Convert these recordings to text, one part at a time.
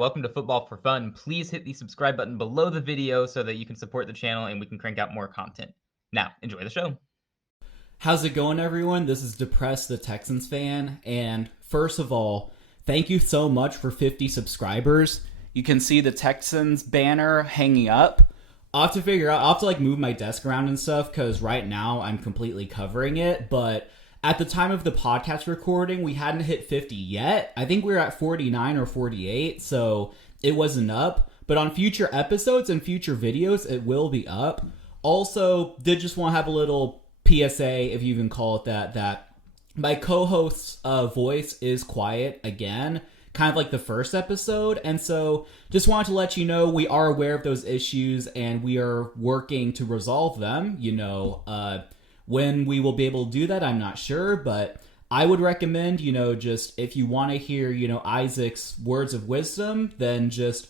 Welcome to Football for Fun. Please hit the subscribe button below the video so that you can support the channel and we can crank out more content. Now, enjoy the show. How's it going, everyone? This is Depressed the Texans fan, and first of all, thank you so much for 50 subscribers. You can see the Texans banner hanging up. I'll have to figure out, I'll have to move my desk around and stuff, because right now I'm completely covering it, but at the time of the podcast recording, we hadn't hit 50 yet. I think we were at 49 or 48, so it wasn't up. But on future episodes and future videos, it will be up. Also, did just want to have a little PSA, if you even call it that my co-host's voice is quiet again, kind of like the first episode. And so just wanted to let you know we are aware of those issues and we are working to resolve them. When we will be able to do that, I'm not sure, but I would recommend, just if you want to hear, Isaac's words of wisdom, then just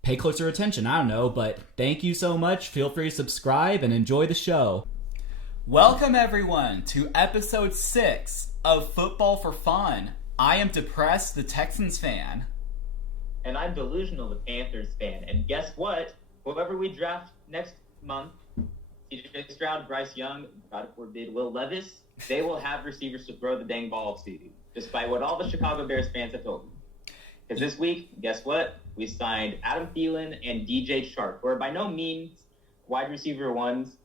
pay closer attention. I don't know, but thank you so much. Feel free to subscribe and enjoy the show. Welcome, everyone, to episode 6 of Football for Fun. I am Depressed, the Texans fan. And I'm Delusional, the Panthers fan. And guess what? Whoever we draft next month, CJ Stroud, Bryce Young, God forbid, Will Levis, they will have receivers to throw the dang ball to, despite what all the Chicago Bears fans have told me. Because this week, guess what? We signed Adam Thielen and DJ Chark, who are by no means wide receiver ones,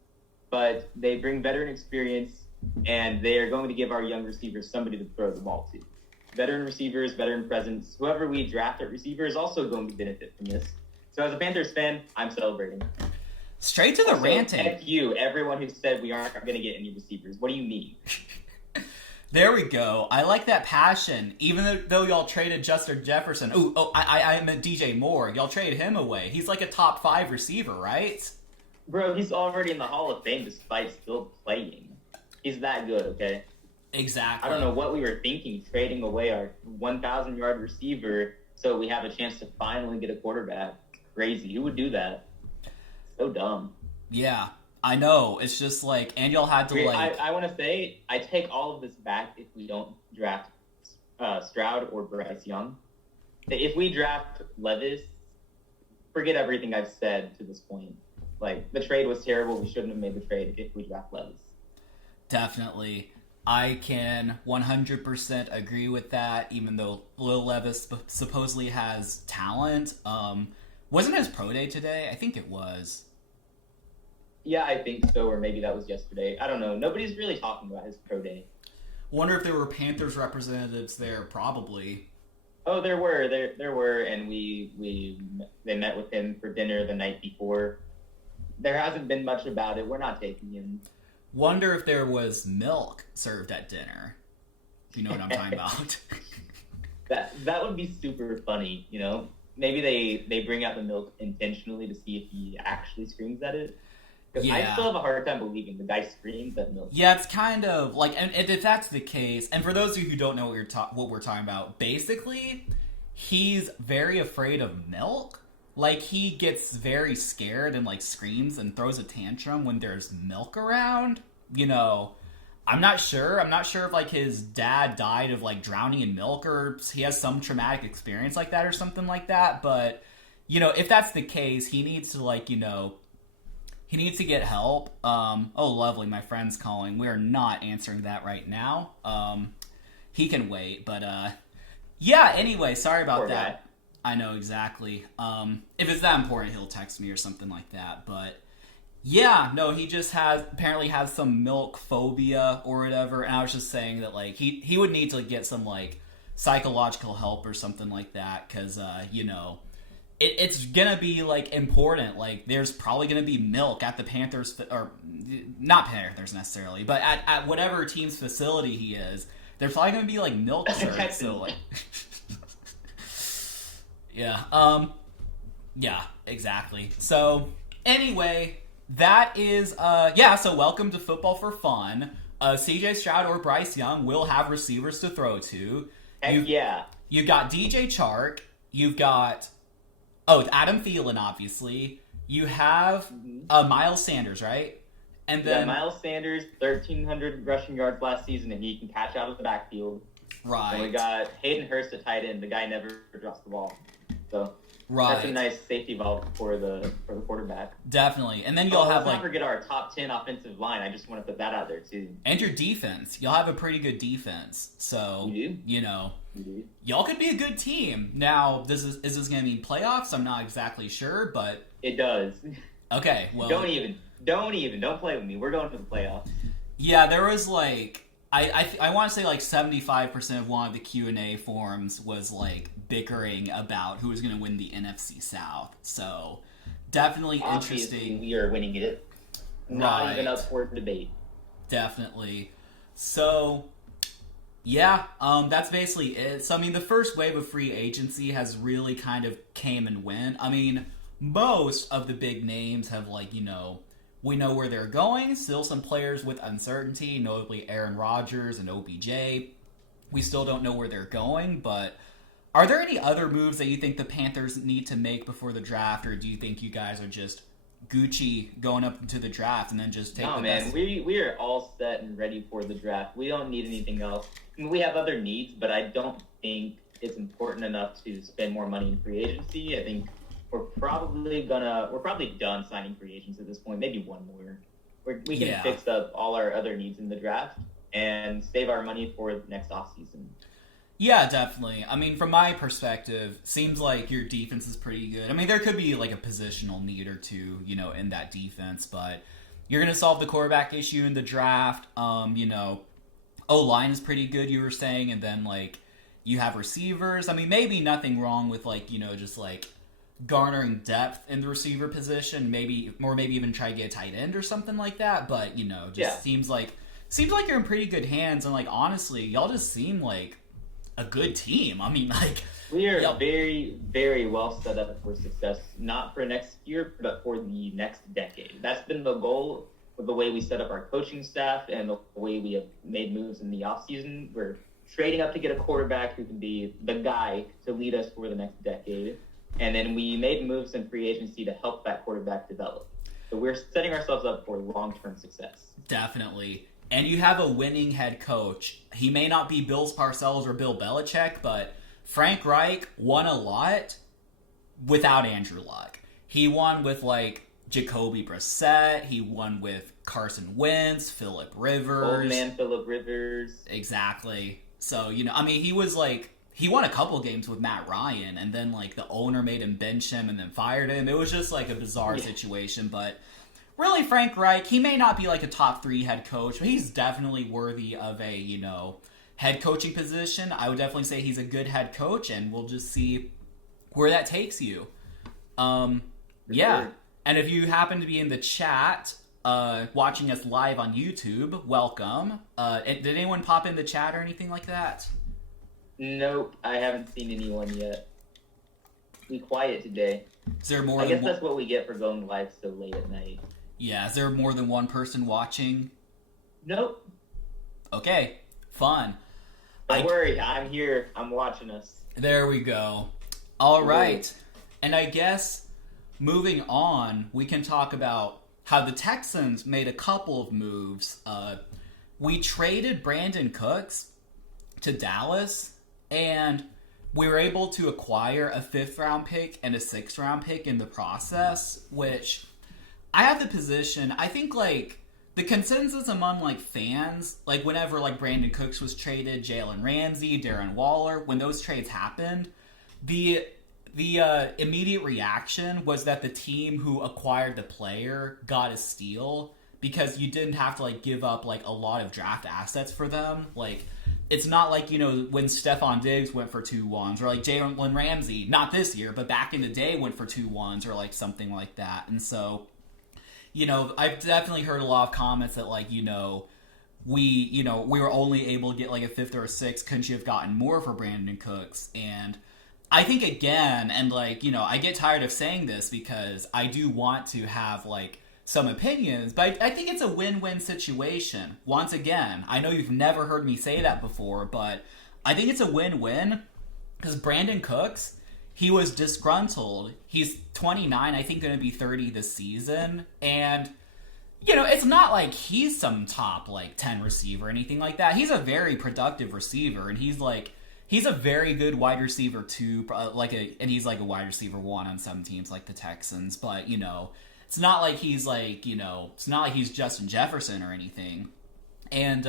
but they bring veteran experience, and they are going to give our young receivers somebody to throw the ball to. Veteran receivers, veteran presence, whoever we draft at receiver is also going to benefit from this. So as a Panthers fan, I'm celebrating. Straight to the ranting. Thank you, everyone who said we aren't going to get any receivers. What do you mean? There we go. I like that passion. Even though y'all traded Justin Jefferson. I meant DJ Moore. Y'all traded him away. He's like a top 5 receiver, right? Bro, he's already in the Hall of Fame despite still playing. He's that good, okay? Exactly. I don't know what we were thinking, trading away our 1,000-yard receiver so we have a chance to finally get a quarterback. Crazy. Who would do that? So dumb. Yeah, I know. It's just and y'all had to I want to say, I take all of this back if we don't draft Stroud or Bryce Young. If we draft Levis, forget everything I've said to this point. The trade was terrible. We shouldn't have made the trade if we draft Levis. Definitely. I can 100% agree with that, even though Will Levis supposedly has talent. Wasn't his pro day today? I think it was. Yeah, I think so, or maybe that was yesterday. I don't know. Nobody's really talking about his pro day. Wonder if there were Panthers representatives there. Probably. Oh, there were, and they met with him for dinner the night before. There hasn't been much about it. We're not taking him. Wonder if there was milk served at dinner. If you know what I'm talking about. That would be super funny, Maybe they bring out the milk intentionally to see if he actually screams at it. Because I still have a hard time believing the guy screams at milk. Yeah, it's kind of and if that's the case, and for those of you who don't know what we're talking about, basically, he's very afraid of milk. He gets very scared and screams and throws a tantrum when there's milk around. I'm not sure. I'm not sure if his dad died of drowning in milk or he has some traumatic experience like that or something like that. But if that's the case, he needs to he needs to get help. Oh, lovely, my friend's calling. We are not answering that right now. He can wait, but yeah. Anyway, sorry about Poor that. Guy. I know exactly. If it's that important, he'll text me or something like that. But yeah, no, he just apparently has some milk phobia or whatever. And I was just saying that he would need to get some psychological help or something like that because it's gonna be important. There's probably gonna be milk at the Panthers, or not Panthers necessarily, but at whatever team's facility he is. There's probably gonna be milk served. So yeah, yeah, exactly. So anyway, that is so welcome to Football for Fun. CJ Stroud or Bryce Young will have receivers to throw to. You've got DJ Chark. You've got Adam Thielen, obviously. You have Miles Sanders, right? And then Miles Sanders, 1,300 rushing yards last season, and he can catch out of the backfield. Right. And we got Hayden Hurst at tight end. The guy never drops the ball. So Right. That's a nice safety valve for the quarterback. Definitely. And then you'll have let's not forget our top 10 offensive line. I just want to put that out there too. And your defense. You'll have a pretty good defense. So, you know, y'all could be a good team. Now, is this going to mean playoffs? I'm not exactly sure, but it does. Okay, well, don't play with me. We're going to the playoffs. Yeah, there was like I want to say like 75% of one of the Q&A forums was like bickering about who was going to win the NFC South. So, definitely Obviously, interesting. We are winning it. Not even up for debate. Definitely. So, yeah, that's basically it. So, I mean, the first wave of free agency has really kind of came and went. I mean, most of the big names have, like, you know, we know where they're going. Still some players with uncertainty, notably Aaron Rodgers and OBJ. We still don't know where they're going, but are there any other moves that you think the Panthers need to make before the draft, or do you think you guys are just Gucci going up into the draft and then just take the best? We are all set and ready for the draft. We don't need anything else. I mean, we have other needs, but I don't think it's important enough to spend more money in free agency. I think we're probably done signing free agents at this point. Maybe one more. We can fix up all our other needs in the draft and save our money for the next offseason. Yeah, definitely. I mean, from my perspective, seems like your defense is pretty good. I mean, there could be like a positional need or two, you know, in that defense, but you're going to solve the quarterback issue in the draft. You know, O-line is pretty good, you were saying, and then like you have receivers. I mean, maybe nothing wrong with like, you know, just like garnering depth in the receiver position, maybe even try to get a tight end or something like that, but you know, just seems like you're in pretty good hands, and like honestly, y'all just seem like a good team. I mean, like we are very, very well set up for success, not for next year, but for the next decade. That's been the goal with the way we set up our coaching staff and the way we have made moves in the offseason. We're trading up to get a quarterback who can be the guy to lead us for the next decade. And then we made moves in free agency to help that quarterback develop. So we're setting ourselves up for long-term success. Definitely. And you have a winning head coach. He may not be Bill Parcells or Bill Belichick, but Frank Reich won a lot without Andrew Luck. He won with, like, Jacoby Brissett. He won with Carson Wentz, Phillip Rivers. Old man Phillip Rivers. Exactly. So, you know, I mean, he was, like, he won a couple games with Matt Ryan, and then, like, the owner made him bench him and then fired him. It was just, like, a bizarre situation, but really, Frank Reich, he may not be, like, a top 3 head coach, but he's definitely worthy of a, you know, head coaching position. I would definitely say he's a good head coach, and we'll just see where that takes you. Sure. And if you happen to be in the chat, watching us live on YouTube, welcome. Did anyone pop in the chat or anything like that? Nope, I haven't seen anyone yet. Be quiet today. Is there more? I guess that's what we get for going live so late at night. Yeah, is there more than one person watching? Nope. Okay, fun. Don't worry, I'm here. I'm watching us. There we go. All right. And I guess moving on, we can talk about how the Texans made a couple of moves. We traded Brandon Cooks to Dallas, and we were able to acquire a 5th-round pick and a 6th-round pick in the process, which I have the position, I think, like, the consensus among, like, fans, like, whenever, like, Brandon Cooks was traded, Jalen Ramsey, Darren Waller, when those trades happened, the immediate reaction was that the team who acquired the player got a steal, because you didn't have to, like, give up, like, a lot of draft assets for them. Like, it's not like, you know, when Stephon Diggs went for 2-1s, or like Jalen Ramsey, not this year, but back in the day went for 2-1s, or like something like that. And so, you know, I've definitely heard a lot of comments that, like, you know, we were only able to get like a 5th or a 6th. Couldn't you have gotten more for Brandon Cooks? And I think, again, and like, you know, I get tired of saying this because I do want to have like some opinions, but I think it's a win-win situation. Once again, I know you've never heard me say that before, but I think it's a win-win because Brandon Cooks, he was disgruntled. He's 29, I think going to be 30 this season, and, you know, it's not like he's some top, like, 10 receiver or anything like that. He's a very productive receiver, and he's, like, He's a very good wide receiver too, and he's like a wide receiver 1 on some teams like the Texans. But it's not like he's it's not like he's Justin Jefferson or anything. And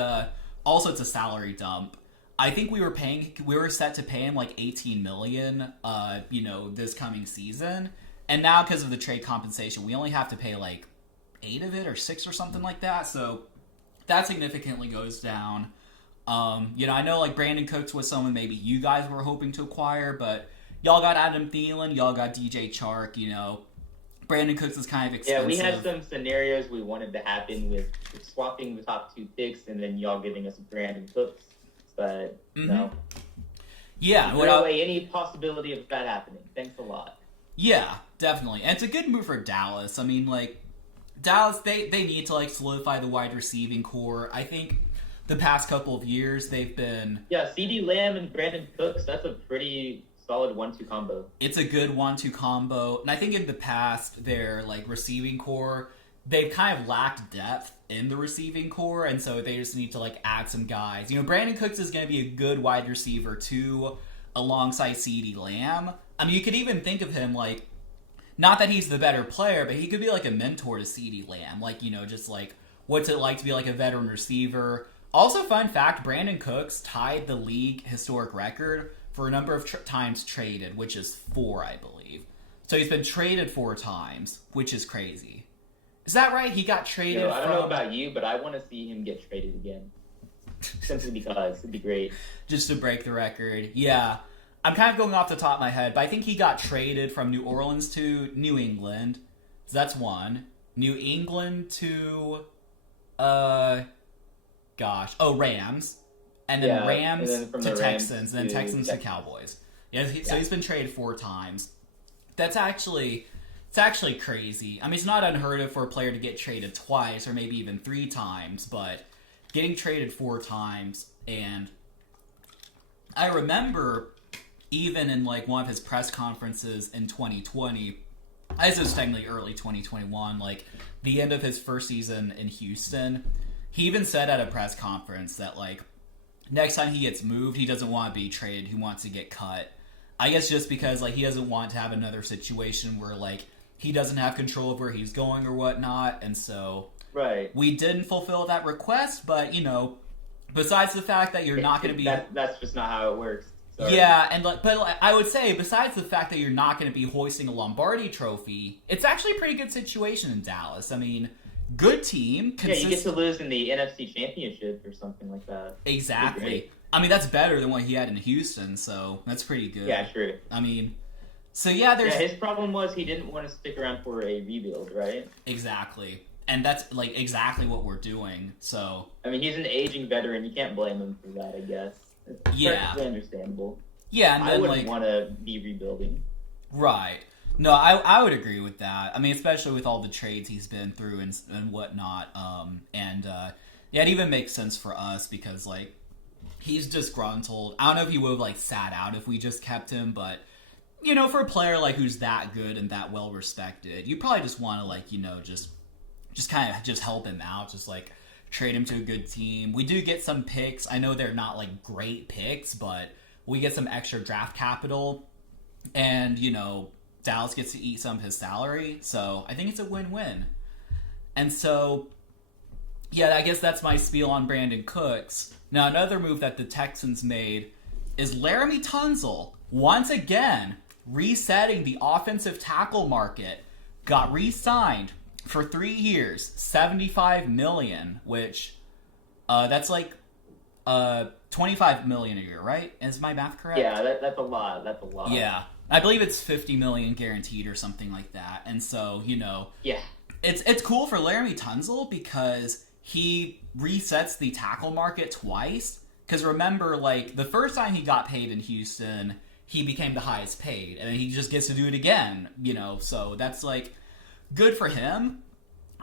also, it's a salary dump. I think we were set to pay him like $18 million, this coming season, and now because of the trade compensation, we only have to pay like 8 of it or 6 or something like that. So that significantly goes down. I know like Brandon Cooks was someone maybe you guys were hoping to acquire, but y'all got Adam Thielen, y'all got DJ Chark. Brandon Cooks is kind of expensive. Yeah, we had some scenarios we wanted to happen with swapping the top 2 picks and then y'all giving us Brandon Cooks, but no. Yeah, threw away any possibility of that happening. Thanks a lot. Yeah, definitely, and it's a good move for Dallas. I mean, like Dallas, they need to like solidify the wide receiving core. I think the past couple of years they've been CeeDee Lamb and Brandon Cooks. That's a pretty solid 1-2 combo. It's a good 1-2 combo, and I think in the past their like receiving core, they've kind of lacked depth in the receiving core, and so they just need to like add some guys. Brandon Cooks is going to be a good wide receiver too, alongside CeeDee Lamb. I mean, you could even think of him like, not that he's the better player, but he could be like a mentor to CeeDee Lamb, like just like what's it like to be like a veteran receiver. Also, fun fact: Brandon Cooks tied the league historic record for a number of times traded, which is 4, I believe. So he's been traded 4 times, which is crazy. Is that right? He got traded. I don't know about you, but I want to see him get traded again. Simply because it'd be great. Just to break the record. Yeah. I'm kind of going off the top of my head, but I think he got traded from New Orleans to New England. So that's 1. New England to Rams. And then Rams to Texans, and then Texans to Cowboys. So he's been traded 4 times. It's actually crazy. I mean, it's not unheard of for a player to get traded twice or maybe even 3 times, but getting traded 4 times. And I remember even in like one of his press conferences in 2020, this was technically early 2021, like the end of his first season in Houston, he even said at a press conference that like next time he gets moved, he doesn't want to be traded. He wants to get cut. I guess just because like he doesn't want to have another situation where like he doesn't have control of where he's going or whatnot. And so we didn't fulfill that request. But besides the fact that you're not going to be that's just not how it works. Sorry. Yeah, and but I would say besides the fact that you're not going to be hoisting a Lombardi Trophy, it's actually a pretty good situation in Dallas. I mean, good team. Yeah, you get to lose in the NFC Championship or something like that. Exactly. I mean, that's better than what he had in Houston, so that's pretty good. Yeah, true. I mean, so yeah, his problem was he didn't want to stick around for a rebuild, right? Exactly. And that's like exactly what we're doing. So I mean, he's an aging veteran. You can't blame him for that, I guess. It's perfectly understandable. Yeah, and then, I wouldn't want to be rebuilding. Right. No, I would agree with that. I mean, especially with all the trades he's been through and whatnot. It even makes sense for us because like he's disgruntled. I don't know if he would have like sat out if we just kept him, but for a player like who's that good and that well respected, you probably just want to like just kind of just help him out, just like trade him to a good team. We do get some picks. I know they're not like great picks, but we get some extra draft capital, and Dallas gets to eat some of his salary, so I think it's a win-win. And so, yeah, I guess that's my spiel on Brandon Cooks. Now, another move that the Texans made is Laramie Tunsil, once again, resetting the offensive tackle market, got re-signed for 3 years, $75 million, which that's like $25 million a year, right? Is my math correct? Yeah, that's a lot. That's a lot. Yeah, I believe it's $50 million guaranteed or something like that. And so it's cool for Laramie Tunsil because he resets the tackle market twice. Because remember, like the first time he got paid in Houston, he became the highest paid, and he just gets to do it again. So that's like good for him.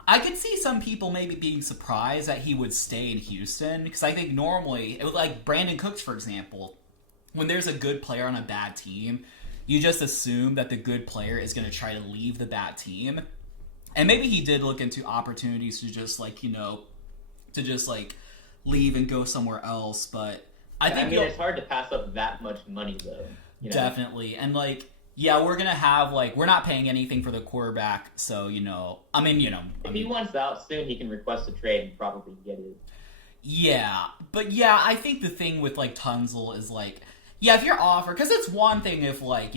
I could see some people maybe being surprised that he would stay in Houston, because I think normally, it was like Brandon Cooks, for example, when there's a good player on a bad team, you just assume that the good player is going to try to leave the bad team. And maybe he did look into opportunities to just like, leave and go somewhere else, but I think I mean, it's hard to pass up that much money, though. You know? Definitely. And, like, yeah, we're going to have, like, we're not paying anything for the quarterback. So, If he wants out soon, he can request a trade and probably get it. Yeah. But, yeah, I think the thing with, like, Tunzel is, like, yeah, if you're offered, because it's one thing if, like,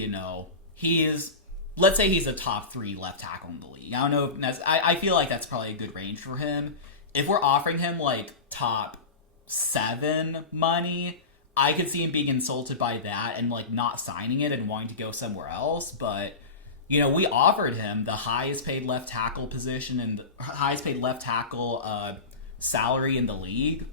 he is, let's say he's a top 3 left tackle in the league. I don't know if that's, I feel like that's probably a good range for him. If we're offering him, like, top 7 money, I could see him being insulted by that and, like, not signing it and wanting to go somewhere else. But, we offered him the highest paid left tackle position and the highest paid left tackle salary in the league,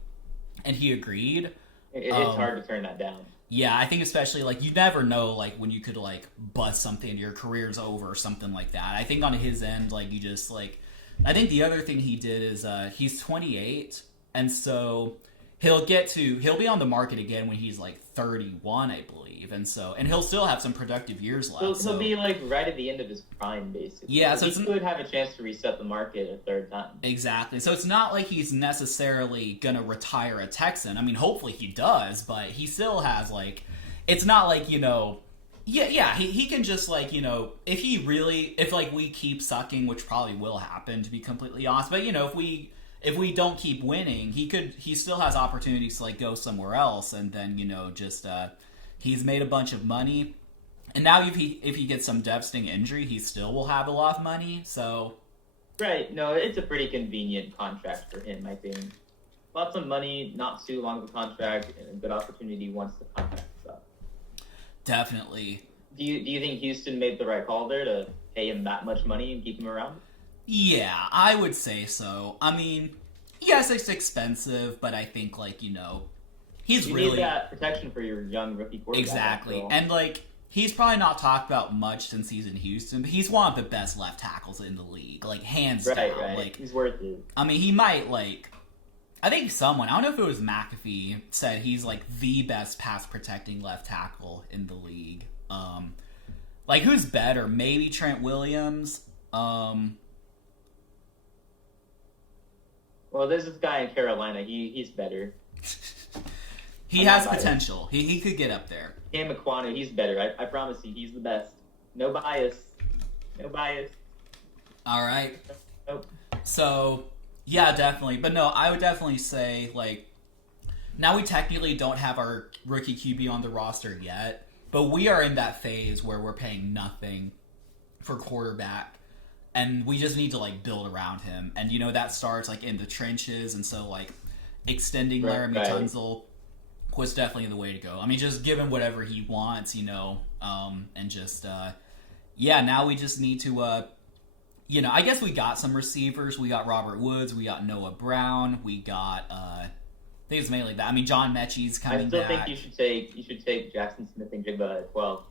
and he agreed. It's hard to turn that down. Yeah, I think especially, like, you never know, like, when you could, like, bust something and your career's over or something like that. I think on his end, like, you just, like, I think the other thing he did is he's 28, and so he'll be on the market again when he's, like, 31, I believe, and he'll still have some productive years left. He'll be, like, right at the end of his prime, basically. Yeah, so he could have a chance to reset the market a third time. Exactly. So it's not like he's necessarily gonna retire a Texan. I mean, hopefully he does, but he still has, like, it's not like, he can just, like, if, like, we keep sucking, which probably will happen, to be completely honest, but, if we don't keep winning, he still has opportunities to, like, go somewhere else, and then, he's made a bunch of money, and now if he gets some devastating injury, he still will have a lot of money, so... Right, no, it's a pretty convenient contract for him, I think. Lots of money, not too long of a contract, and a good opportunity once the contract's up. Definitely. Do you think Houston made the right call there to pay him that much money and keep him around? Yeah, I would say so. I mean, yes, it's expensive, but I think, like, he's really... You need that protection for your young rookie quarterback. Exactly. And, like, he's probably not talked about much since he's in Houston, but he's one of the best left tackles in the league. Like, hands down. Right. Like, he's worth it. I mean, he might, like... I think I don't know if it was McAfee, said he's, like, the best pass-protecting left tackle in the league. Like, who's better? Maybe Trent Williams? Well, there's this guy in Carolina. He's better. He has potential. He could get up there. Cam McQuanu, he's better. I promise you, he's the best. No bias. All right. Nope. So, yeah, definitely. But no, I would definitely say, like, now we technically don't have our rookie QB on the roster yet, but we are in that phase where we're paying nothing for quarterback. And we just need to, like, build around him. And, that starts, like, in the trenches. And so, like, extending Laramie Tunzel was definitely the way to go. I mean, just give him whatever he wants, and just, now we just need to, I guess we got some receivers. We got Robert Woods. We got Noah Brown. We got, I think it's mainly that. I mean, John Mechie's coming back. I still think you should take Jackson Smith and Jigba at 12.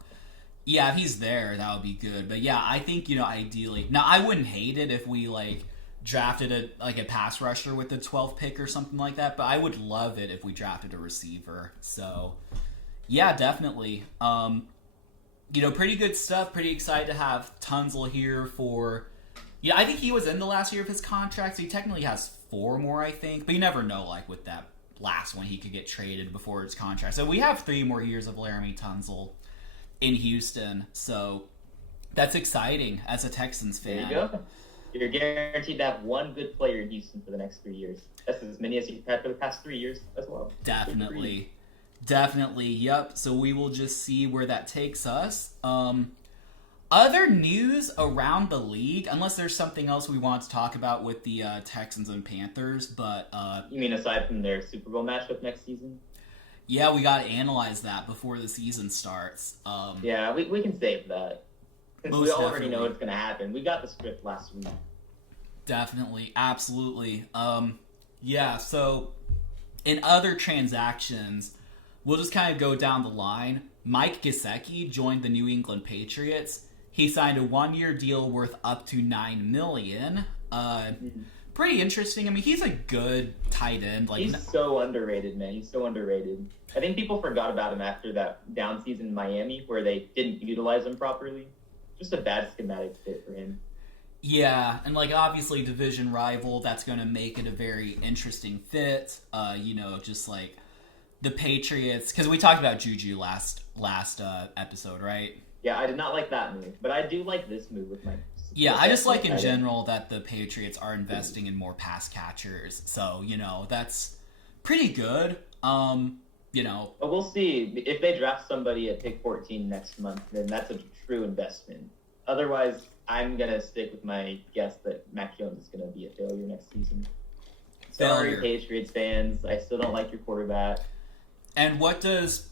Yeah, if he's there, that would be good. But yeah, I think, ideally... Now, I wouldn't hate it if we, like, drafted a pass rusher with the 12th pick or something like that, but I would love it if we drafted a receiver. So, yeah, definitely. Pretty good stuff. Pretty excited to have Tunzel here for... I think he was in the last year of his contract, so he technically has 4 more, I think. But you never know, like, with that last one, he could get traded before his contract. So we have 3 more years of Laramie Tunzel in Houston, so that's exciting as a Texans fan. There you go. You're guaranteed to have one good player in Houston for the next 3 years. That's as many as you've had for the past 3 years as well. Definitely. Yep. So we will just see where that takes us. Other news around the league, unless there's something else we want to talk about with the Texans and Panthers, but... You mean aside from their Super Bowl matchup next season? Yeah, we got to analyze that before the season starts. Yeah, we can save that. Since we already know what's going to happen. We got the script last week. Definitely. Absolutely. Yeah, so in other transactions, we'll just kind of go down the line. Mike Gesicki joined the New England Patriots. He signed a 1-year deal worth up to $9 million. Pretty interesting. I mean, he's a good tight end. Like, he's so underrated, man. He's so underrated. I think people forgot about him after that down season in Miami where they didn't utilize him properly. Just a bad schematic fit for him. Yeah, and, like, obviously division rival, that's going to make it a very interesting fit. Just, like, the Patriots, because we talked about Juju last episode, right? Yeah, I did not like that move, but I do like this move with my. Yeah, I just like in general that the Patriots are investing in more pass catchers. So, that's pretty good. But we'll see. If they draft somebody at pick 14 next month, then that's a true investment. Otherwise, I'm going to stick with my guess that Mac Jones is going to be a failure next season. Sorry, Patriots fans. I still don't like your quarterback. And what does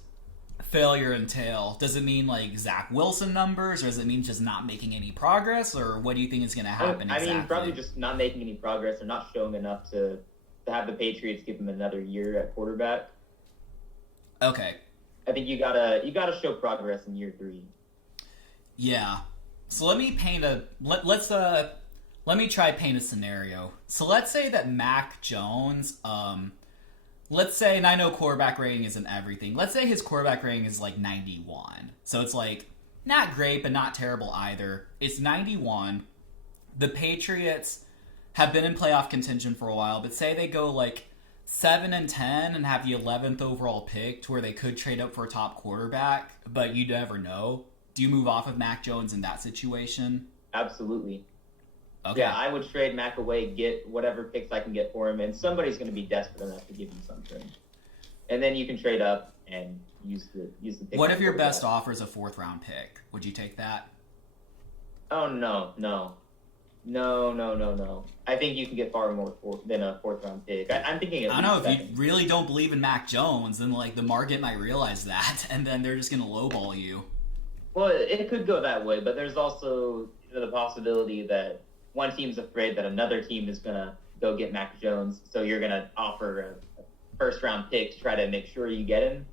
failure entail? Does it mean like Zach Wilson numbers, or does it mean just not making any progress, or what do you think is going to happen exactly? I mean, probably just not making any progress or not showing enough to have the Patriots give him another year at quarterback. Okay. I think you gotta show progress in year 3. Yeah. So let me paint let me try paint a scenario. So let's say that Mac Jones, let's say, and I know quarterback rating isn't everything. Let's say his quarterback rating is like 91. So it's like not great, but not terrible either. It's 91. The Patriots have been in playoff contention for a while, but say they go like 7-10 and have the 11th overall pick to where they could trade up for a top quarterback, but you never know. Do you move off of Mac Jones in that situation? Absolutely. Okay. Yeah, I would trade Mac away, get whatever picks I can get for him, and somebody's going to be desperate enough to give you something. And then you can trade up and use the pick. What if your best offer is a 4th round pick? Would you take that? Oh, no. I think you can get far more than a 4th round pick. I'm thinking. I don't know, if you really don't believe in Mac Jones, then like the market might realize that, and then they're just going to lowball you. Well, it could go that way, but there's also the possibility that one team's afraid that another team is going to go get Mac Jones, so you're going to offer a 1st round pick to try to make sure you get him.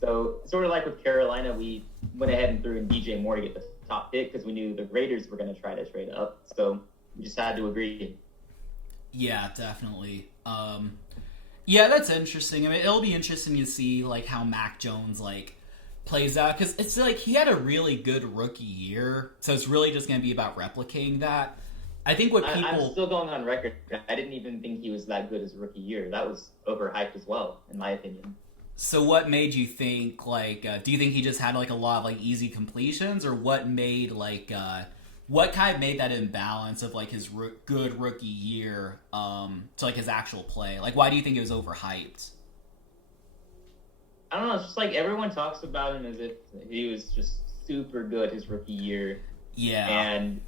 So sort of like with Carolina, we went ahead and threw in DJ Moore to get the top pick because we knew the Raiders were going to try to trade up. So we just had to agree. Yeah, definitely. Yeah, that's interesting. I mean, it'll be interesting to see like how Mac Jones like plays out, because it's like he had a really good rookie year, so it's really just going to be about replicating that. I think what people... I'm still going on record. I didn't even think he was that good as a rookie year. That was overhyped as well, in my opinion. So what made you think, like, do you think he just had, like, a lot of, like, easy completions, or what made, like, what kind of made that imbalance of, like, his good rookie year to, like, his actual play? Like, why do you think it was overhyped? I don't know. It's just, like, everyone talks about him as if he was just super good his rookie year. Yeah. And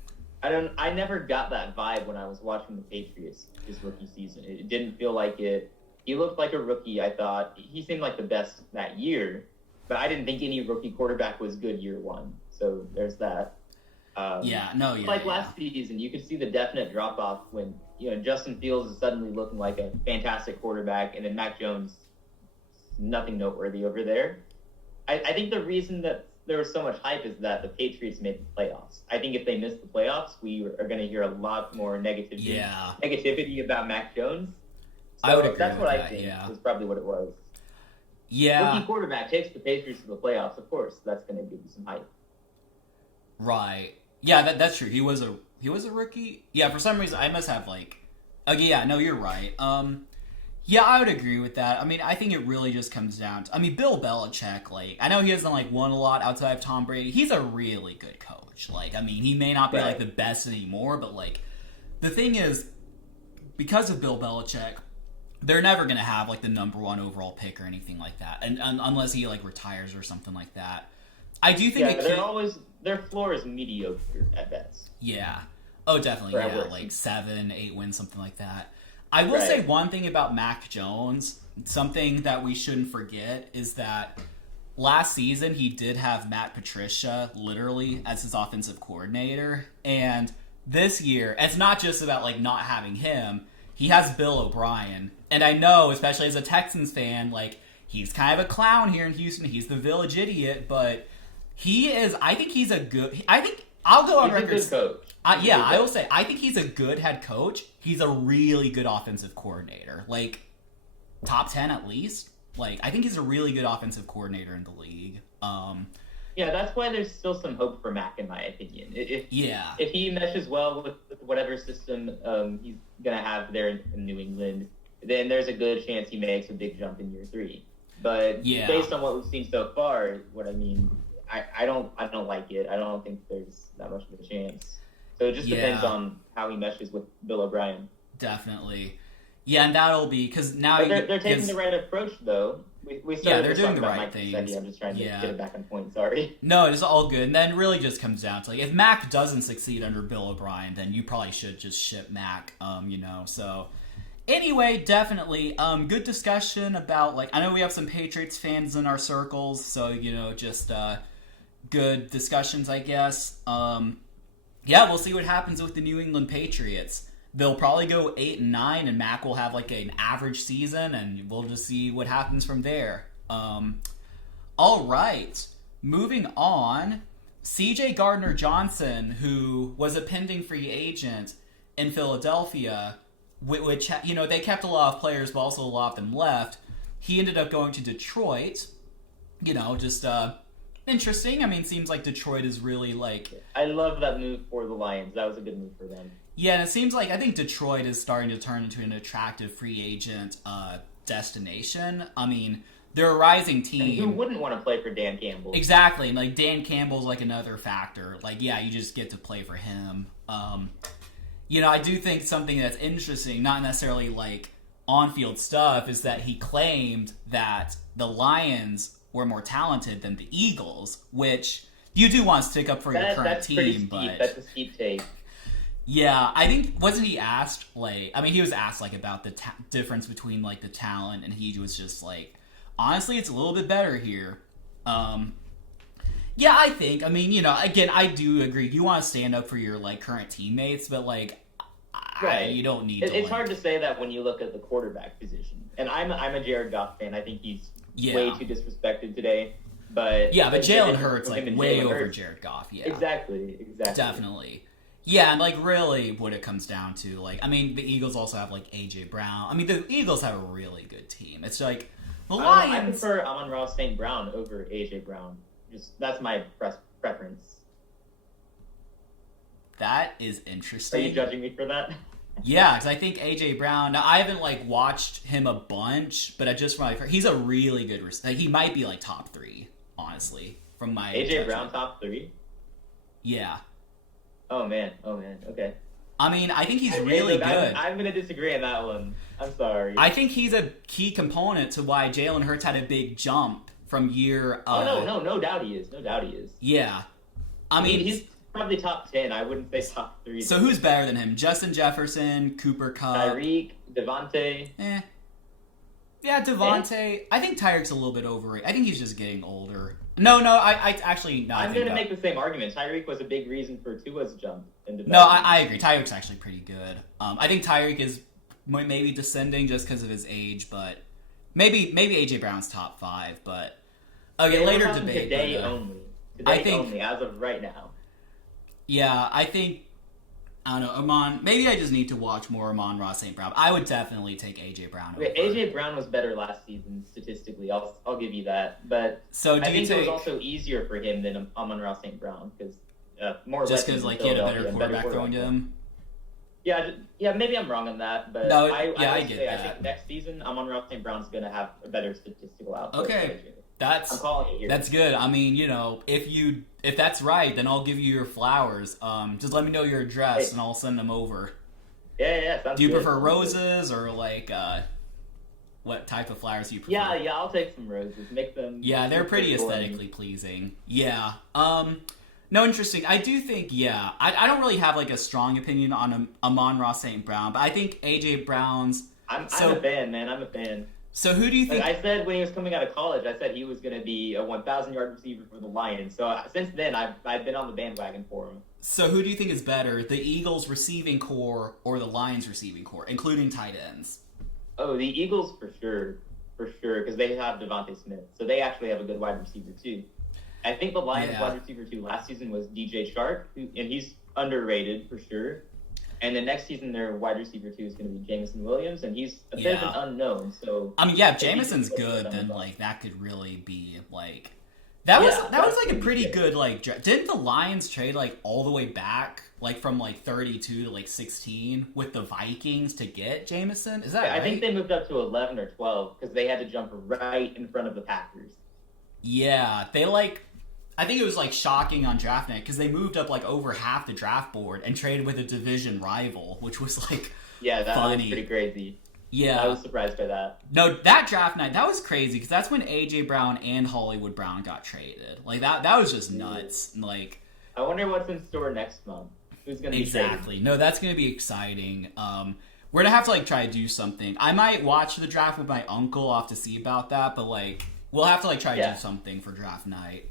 I never got that vibe when I was watching the Patriots his rookie season. It didn't feel like it. He looked like a rookie, I thought. He seemed like the best that year, but I didn't think any rookie quarterback was good year 1. So there's that. Last season, you could see the definite drop-off when, Justin Fields is suddenly looking like a fantastic quarterback, and then Mac Jones, nothing noteworthy over there. I think the reason that there was so much hype is that the Patriots made the playoffs. I think if they missed the playoffs, we are going to hear a lot more negativity about Mac Jones. So I would agree that's with what that, I think yeah. is probably what it was. Yeah. Rookie quarterback takes the Patriots to the playoffs, of course. That's going to give you some hype. Right. Yeah, that's true. He was a rookie. Yeah, for some reason I must have like. Okay, yeah, no, you're right. Yeah, I would agree with that. I mean, I think it really just comes down to... I mean, Bill Belichick, like... I know he hasn't, like, won a lot outside of Tom Brady. He's a really good coach. Like, I mean, he may not be, like, the best anymore, but, like... The thing is, because of Bill Belichick, they're never going to have, like, the number 1 overall pick or anything like that. And unless he, like, retires or something like that. I do think... Yeah, their floor is mediocre at best. Yeah. Oh, definitely, yeah. Like, 7, 8 wins, something like that. I will say one thing about Mac Jones, something that we shouldn't forget, is that last season he did have Matt Patricia literally as his offensive coordinator. And this year, it's not just about like not having him. He has Bill O'Brien. And I know, especially as a Texans fan, like he's kind of a clown here in Houston. He's the village idiot, but I think he's a good... I'll go on record. He's a good coach. I will say, I think he's a good head coach. He's a really good offensive coordinator. Like, top 10 at least. Like, I think he's a really good offensive coordinator in the league. Yeah, that's why there's still some hope for Mac, in my opinion. If he meshes well with whatever system he's going to have there in New England, then there's a good chance he makes a big jump in year 3. But Yeah. based on what we've seen so far, I don't like it. I don't think there's that much of a chance. So it just depends on how he meshes with Bill O'Brien. Definitely. Yeah, and that'll be because now But they're taking the right approach, though. We started they're doing the about right Mike things. Pacietti. I'm just trying to get it back on point. Sorry. No, it's all good. And then it really just comes down to, like, if Mac doesn't succeed under Bill O'Brien, then you probably should just ship Mac. So anyway, definitely good discussion about, like, I know we have some Patriots fans in our circles, so just good discussions, I guess. We'll see what happens with the New England Patriots. They'll probably go 8-9, and Mac will have like an average season, and we'll just see what happens from there. All right, moving on. C.J. Gardner-Johnson, who was a pending free agent in Philadelphia, which they kept a lot of players, but also a lot of them left. He ended up going to Detroit. Interesting. I mean, seems like Detroit is really like... I love that move for the Lions. That was a good move for them. Yeah, and it seems like I think Detroit is starting to turn into an attractive free agent destination. I mean, they're a rising team. And who wouldn't want to play for Dan Campbell? Exactly. And like Dan Campbell's like another factor. Like, yeah, you just get to play for him. I do think something that's interesting, not necessarily like on-field stuff, is that he claimed that the Lions were more talented than the Eagles, which you do want to stick up for your current team. Pretty steep. But that's a steep take. Yeah, I think, wasn't he asked, he was asked, about the difference between, the talent, and he was just honestly, it's a little bit better here. Yeah, I think, again, I do agree. You want to stand up for your, current teammates, but, right. You don't need to, It's hard to say that when you look at the quarterback position. And I'm a Jared Goff fan. I think he's way too disrespected today. But Jalen Hurts, way over Jared Goff, yeah. Exactly. Definitely. Yeah, and, really what it comes down to, the Eagles also have, A.J. Brown. The Eagles have a really good team. It's the Lions... I prefer Amon-Ra St. Brown over A.J. Brown. That's my preference. That is interesting. Are you judging me for that? Yeah, because I think A.J. Brown... Now, I haven't, watched him a bunch, but I just... He's a really good... he might be, top 3, honestly, from my... A.J. Brown top 3? Yeah. Oh man. Okay. I think he's really good. I'm going to disagree on that one. I'm sorry. I think he's a key component to why Jalen Hurts had a big jump from year... No doubt he is. Yeah. He's probably top 10. I wouldn't say top 3. So who's better than him? Justin Jefferson, Cooper Kupp... Tyreek, Devontae... Yeah, Devontae. I think Tyreek's a little bit overrated. I think he's just getting older. No, I actually... No, I'm going to make the same argument. Tyreek was a big reason for Tua's jump. No, I agree. Tyreek's actually pretty good. I think Tyreek is maybe descending just because of his age, but maybe A.J. Brown's top 5, but... Okay, later debate. Today only, as of right now. Yeah, I think... I don't know, maybe I just need to watch more Amon-Ra St. Brown. I would definitely take A.J. Brown over. A.J. Brown was better last season, statistically. I'll give you that. But so I think it was also easier for him than Amon-Ra St. Brown, because more just because he had a better quarterback throwing to him? Yeah, maybe I'm wrong on that, but no, I get that. I think next season, Amon-Ra St. Brown's going to have a better statistical output. Okay. I'm calling it here. That's good. If that's right, then I'll give you your flowers. Just let me know your address and I'll send them over. Yeah. Do you prefer roses or what type of flowers do you prefer? Yeah, I'll take some roses. Make them. Yeah, they're pretty aesthetically pleasing. Yeah. No, interesting. I do think, I don't really have a strong opinion on Amon-Ra St. Brown, but I think A.J. Brown's... I'm a fan, man. I'm a fan. So who do you think... I said when he was coming out of college, I said he was going to be a 1,000-yard receiver for the Lions. So since then, I've been on the bandwagon for him. So who do you think is better, the Eagles receiving core or the Lions receiving core, including tight ends? Oh, the Eagles for sure, because they have Devontae Smith. So they actually have a good wide receiver too. I think the Lions wide receiver too last season was DJ Shark, and he's underrated for sure. And then next season, their wide receiver, too, is going to be Jameson Williams, and he's a bit of an unknown, so... if Jameson's good, then, that could really be, That was that's like a gonna be pretty good. good like. Didn't the Lions trade like all the way back, like from like 32 to like 16 with the Vikings to get Jameson? Is that Yeah, right? I think they moved up to 11 or 12 because they had to jump right in front of the Packers. Yeah, they like. I think it was like shocking on draft night because they moved up like over half the draft board and traded with a division rival, which was like Yeah, that funny. was pretty crazy. Yeah, I was surprised by that. no, that draft night that was crazy because that's when AJ Brown and Hollywood Brown got traded. Like that was just nuts. Like I wonder what's in store next month. Who's going to be exactly. No, that's gonna be exciting. We're gonna have to like try to do something. I might watch the draft with my uncle. I'll have to see about that, but like we'll have to like try to do something for draft night.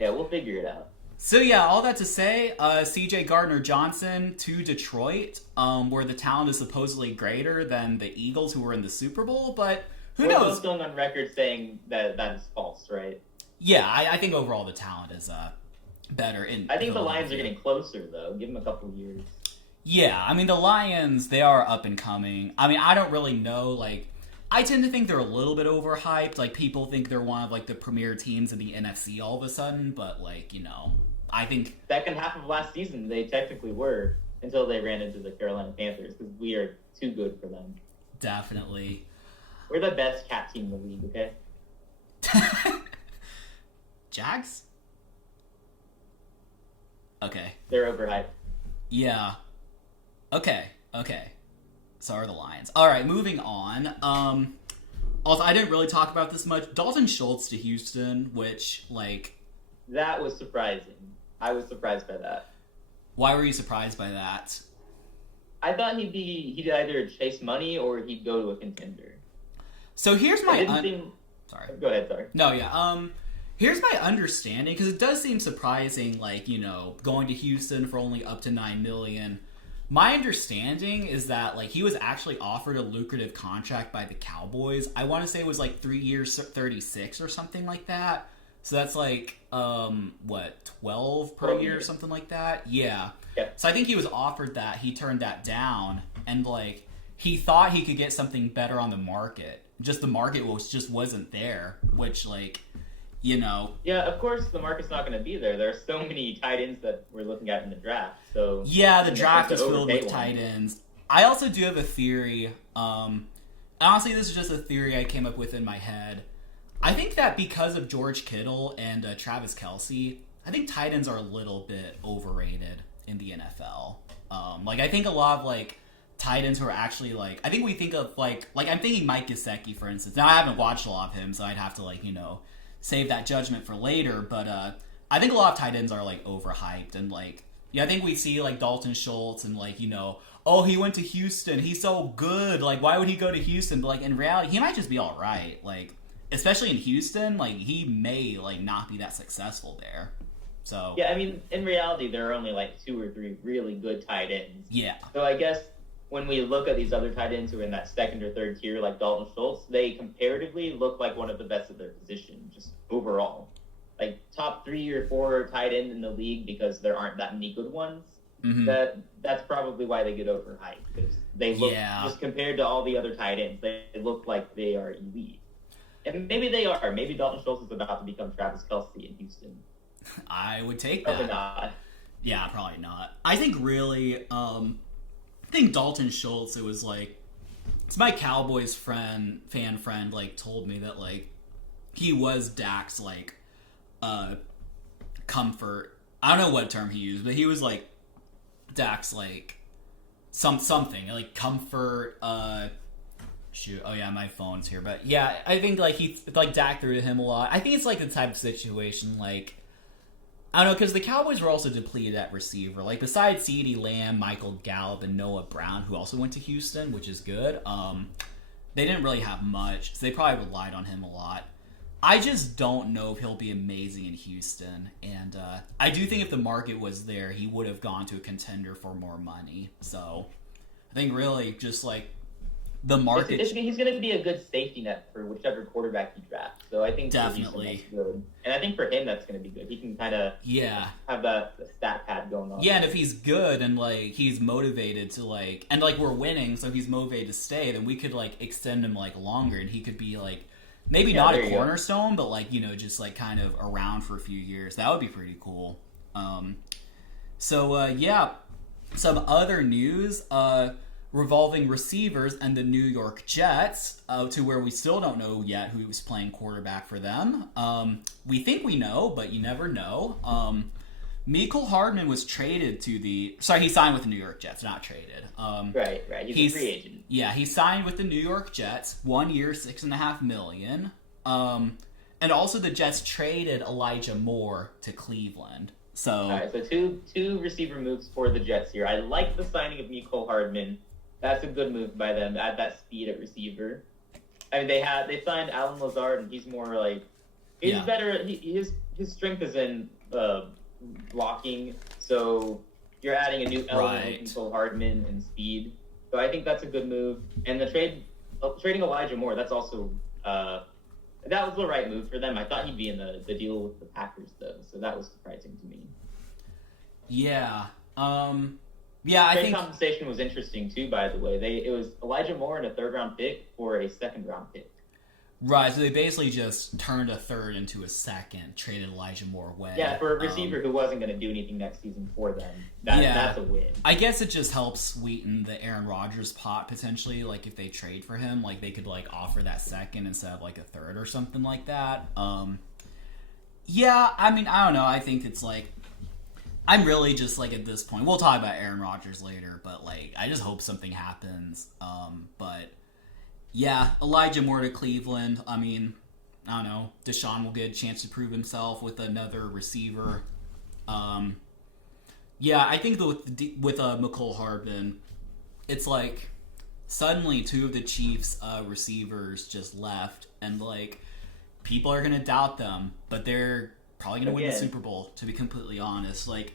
Yeah, we'll figure it out. So yeah, all that to say, C.J. Gardner-Johnson to Detroit, where the talent is supposedly greater than the Eagles who were in the Super Bowl, but who We're knows? both going on record saying that is false, right? Yeah, I think overall the talent is better. I think the Lions are getting closer, though. Give them a couple of years. Yeah, I mean the Lions, they are up and coming. I mean, I don't really know, like, I tend to think they're a little bit overhyped. Like, people think they're one of, like, the premier teams in the NFC all of a sudden, but, like, you know, I think... Second half of last season, they technically were, until they ran into the Carolina Panthers, because we are too good for them. Definitely. We're the best cat team in the league, okay? Jags? Okay. They're overhyped. Yeah. Okay. So are the Lions. All right, moving on. Also, I didn't really talk about this much. Dalton Schultz to Houston, which, like... That was surprising. I was surprised by that. Why were you surprised by that? I thought he'd either chase money or he'd go to a contender. So here's my... Sorry. Go ahead, sorry. No, yeah. Here's my understanding, because it does seem surprising, like, you know, going to Houston for only up to $9 million. My understanding is that, like, he was actually offered a lucrative contract by the Cowboys. I want to say it was, like, 3 years, 36 or something like that. So that's, like, 12 per year or something like that? Yeah. So I think he was offered that. He turned that down. And, like, he thought he could get something better on the market. Just the market just wasn't there, which, like... You know. Yeah, of course the market's not going to be there. There are so many tight ends that we're looking at in the draft. So yeah, the draft is filled with tight ends. I also do have a theory. Honestly, this is just a theory I came up with in my head. I think that because of George Kittle and Travis Kelce, I think tight ends are a little bit overrated in the NFL. Like I think a lot of like tight ends who are actually like I think we think of like I'm thinking Mike Gesicki for instance. Now I haven't watched a lot of him, so I'd have to like save that judgment for later, but I think a lot of tight ends are like overhyped and like I think we see like Dalton Schultz and like oh he went to Houston, he's so good, like why would he go to Houston? But like in reality he might just be all right, like especially in Houston, like he may like not be that successful there. So yeah, I mean in reality there are only like 2 or 3 really good tight ends. Yeah. So I guess when we look at these other tight ends who are in that second or third tier, like Dalton Schultz, they comparatively look like one of the best of their position, just overall. Like top 3 or 4 tight end in the league because there aren't that many good ones. Mm-hmm. That's probably why they get overhyped because they look just compared to all the other tight ends, they look like they are elite. And maybe they are. Maybe Dalton Schultz is about to become Travis Kelce in Houston. I would take probably that. Not. Yeah, probably not. I think really. I think Dalton Schultz, it was like, it's my Cowboys fan friend, like, told me that, like, he was Dak's, like, comfort. I don't know what term he used, but he was, like, Dak's, like, something, like, comfort, shoot, oh yeah, my phone's here, but yeah, I think, like, Dak threw to him a lot. I think it's, like, the type of situation, like, I don't know, because the Cowboys were also depleted at receiver. Like, besides CeeDee Lamb, Michael Gallup, and Noah Brown, who also went to Houston, which is good, they didn't really have much, so they probably relied on him a lot. I just don't know if he'll be amazing in Houston, and I do think if the market was there, he would have gone to a contender for more money. So, I think really just, like, the market... He's going to be a good safety net for whichever quarterback you draft. So I think definitely that's good. And I think for him that's going to be good. He can kind of have the stat pad going on. Yeah, and if he's good and like he's motivated to like and like we're winning, so he's motivated to stay, then we could like extend him like longer, and he could be like Maybe Yeah, not there a you go. cornerstone, but like, just like kind of around for a few years. That would be pretty cool. Yeah, some other news revolving receivers and the New York Jets, to where we still don't know yet who's playing quarterback for them. We think we know, but you never know. Mecole Hardman was traded to the... Sorry, he signed with the New York Jets, not traded. Right. He's a free agent. Yeah, he signed with the New York Jets, 1 year, $6.5 million. And also the Jets traded Elijah Moore to Cleveland. So, All right, so two receiver moves for the Jets here. I like the signing of Mecole Hardman. That's a good move by them. Add that speed at receiver. I mean, they signed Alan Lazard, and he's more like he's better. His strength is in blocking. So you're adding a new element with Mecole Hardman and speed. So I think that's a good move. And the trading Elijah Moore, that's also that was the right move for them. I thought he'd be in the deal with the Packers, though, so that was surprising to me. Yeah. I think compensation was interesting, too, by the way. It was Elijah Moore and a third-round pick for a second-round pick. Right, so they basically just turned a third into a second, traded Elijah Moore away. Yeah, for a receiver who wasn't going to do anything next season for them. That's a win. I guess it just helps sweeten the Aaron Rodgers pot, potentially. Like, if they trade for him, like, they could, like, offer that second instead of, like, a third or something like that. Yeah, I mean, I don't know. I think it's, like... I'm really just, like, at this point... We'll talk about Aaron Rodgers later, but, like, I just hope something happens. But... Yeah, Elijah Moore to Cleveland. I mean, I don't know. Deshaun will get a chance to prove himself with another receiver. Yeah, I think with Mecole Hardman, it's like suddenly two of the Chiefs' receivers just left, and like people are gonna doubt them, but they're probably gonna win the Super Bowl. To be completely honest, like.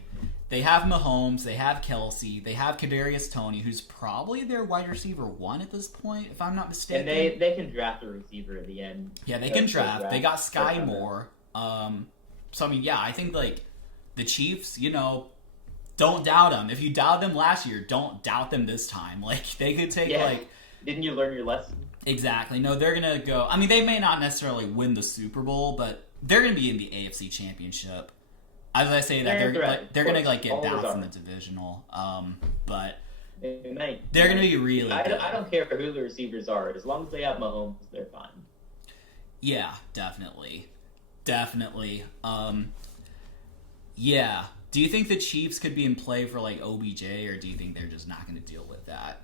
They have Mahomes, they have Kelsey, they have Kadarius Toney, who's probably their wide receiver 1 at this point, if I'm not mistaken. And they can draft a receiver at the end. Yeah, they can draft. They got Sky Moore. So, I mean, yeah, I think, like, the Chiefs, don't doubt them. If you doubted them last year, don't doubt them this time. Like, they could take, Didn't you learn your lesson? Exactly. No, they're going to go... I mean, they may not necessarily win the Super Bowl, but they're going to be in the AFC Championship. As I say that, they're going to like get down from the divisional, but they're going to be really good. I don't care who the receivers are. As long as they have Mahomes, they're fine. Yeah, definitely. Yeah. Do you think the Chiefs could be in play for like OBJ, or do you think they're just not going to deal with that?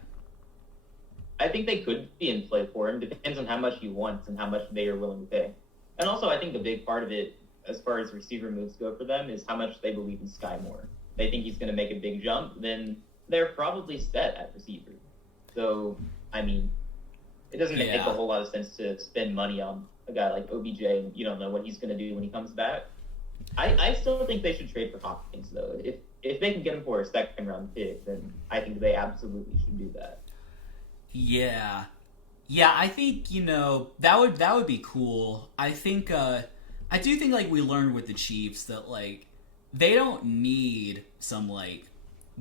I think they could be in play for him. Depends on how much he wants and how much they are willing to pay. And also, I think the big part of it, as far as receiver moves go for them, is how much they believe in Sky Moore. They think he's going to make a big jump, then they're probably set at receiver. So, I mean, it doesn't make a whole lot of sense to spend money on a guy like OBJ, and you don't know what he's going to do when he comes back. I still think they should trade for Hopkins, though. If they can get him for a second-round pick, then I think they absolutely should do that. Yeah, I think, that would be cool. I think... I do think, like, we learned with the Chiefs that, like, they don't need some, like,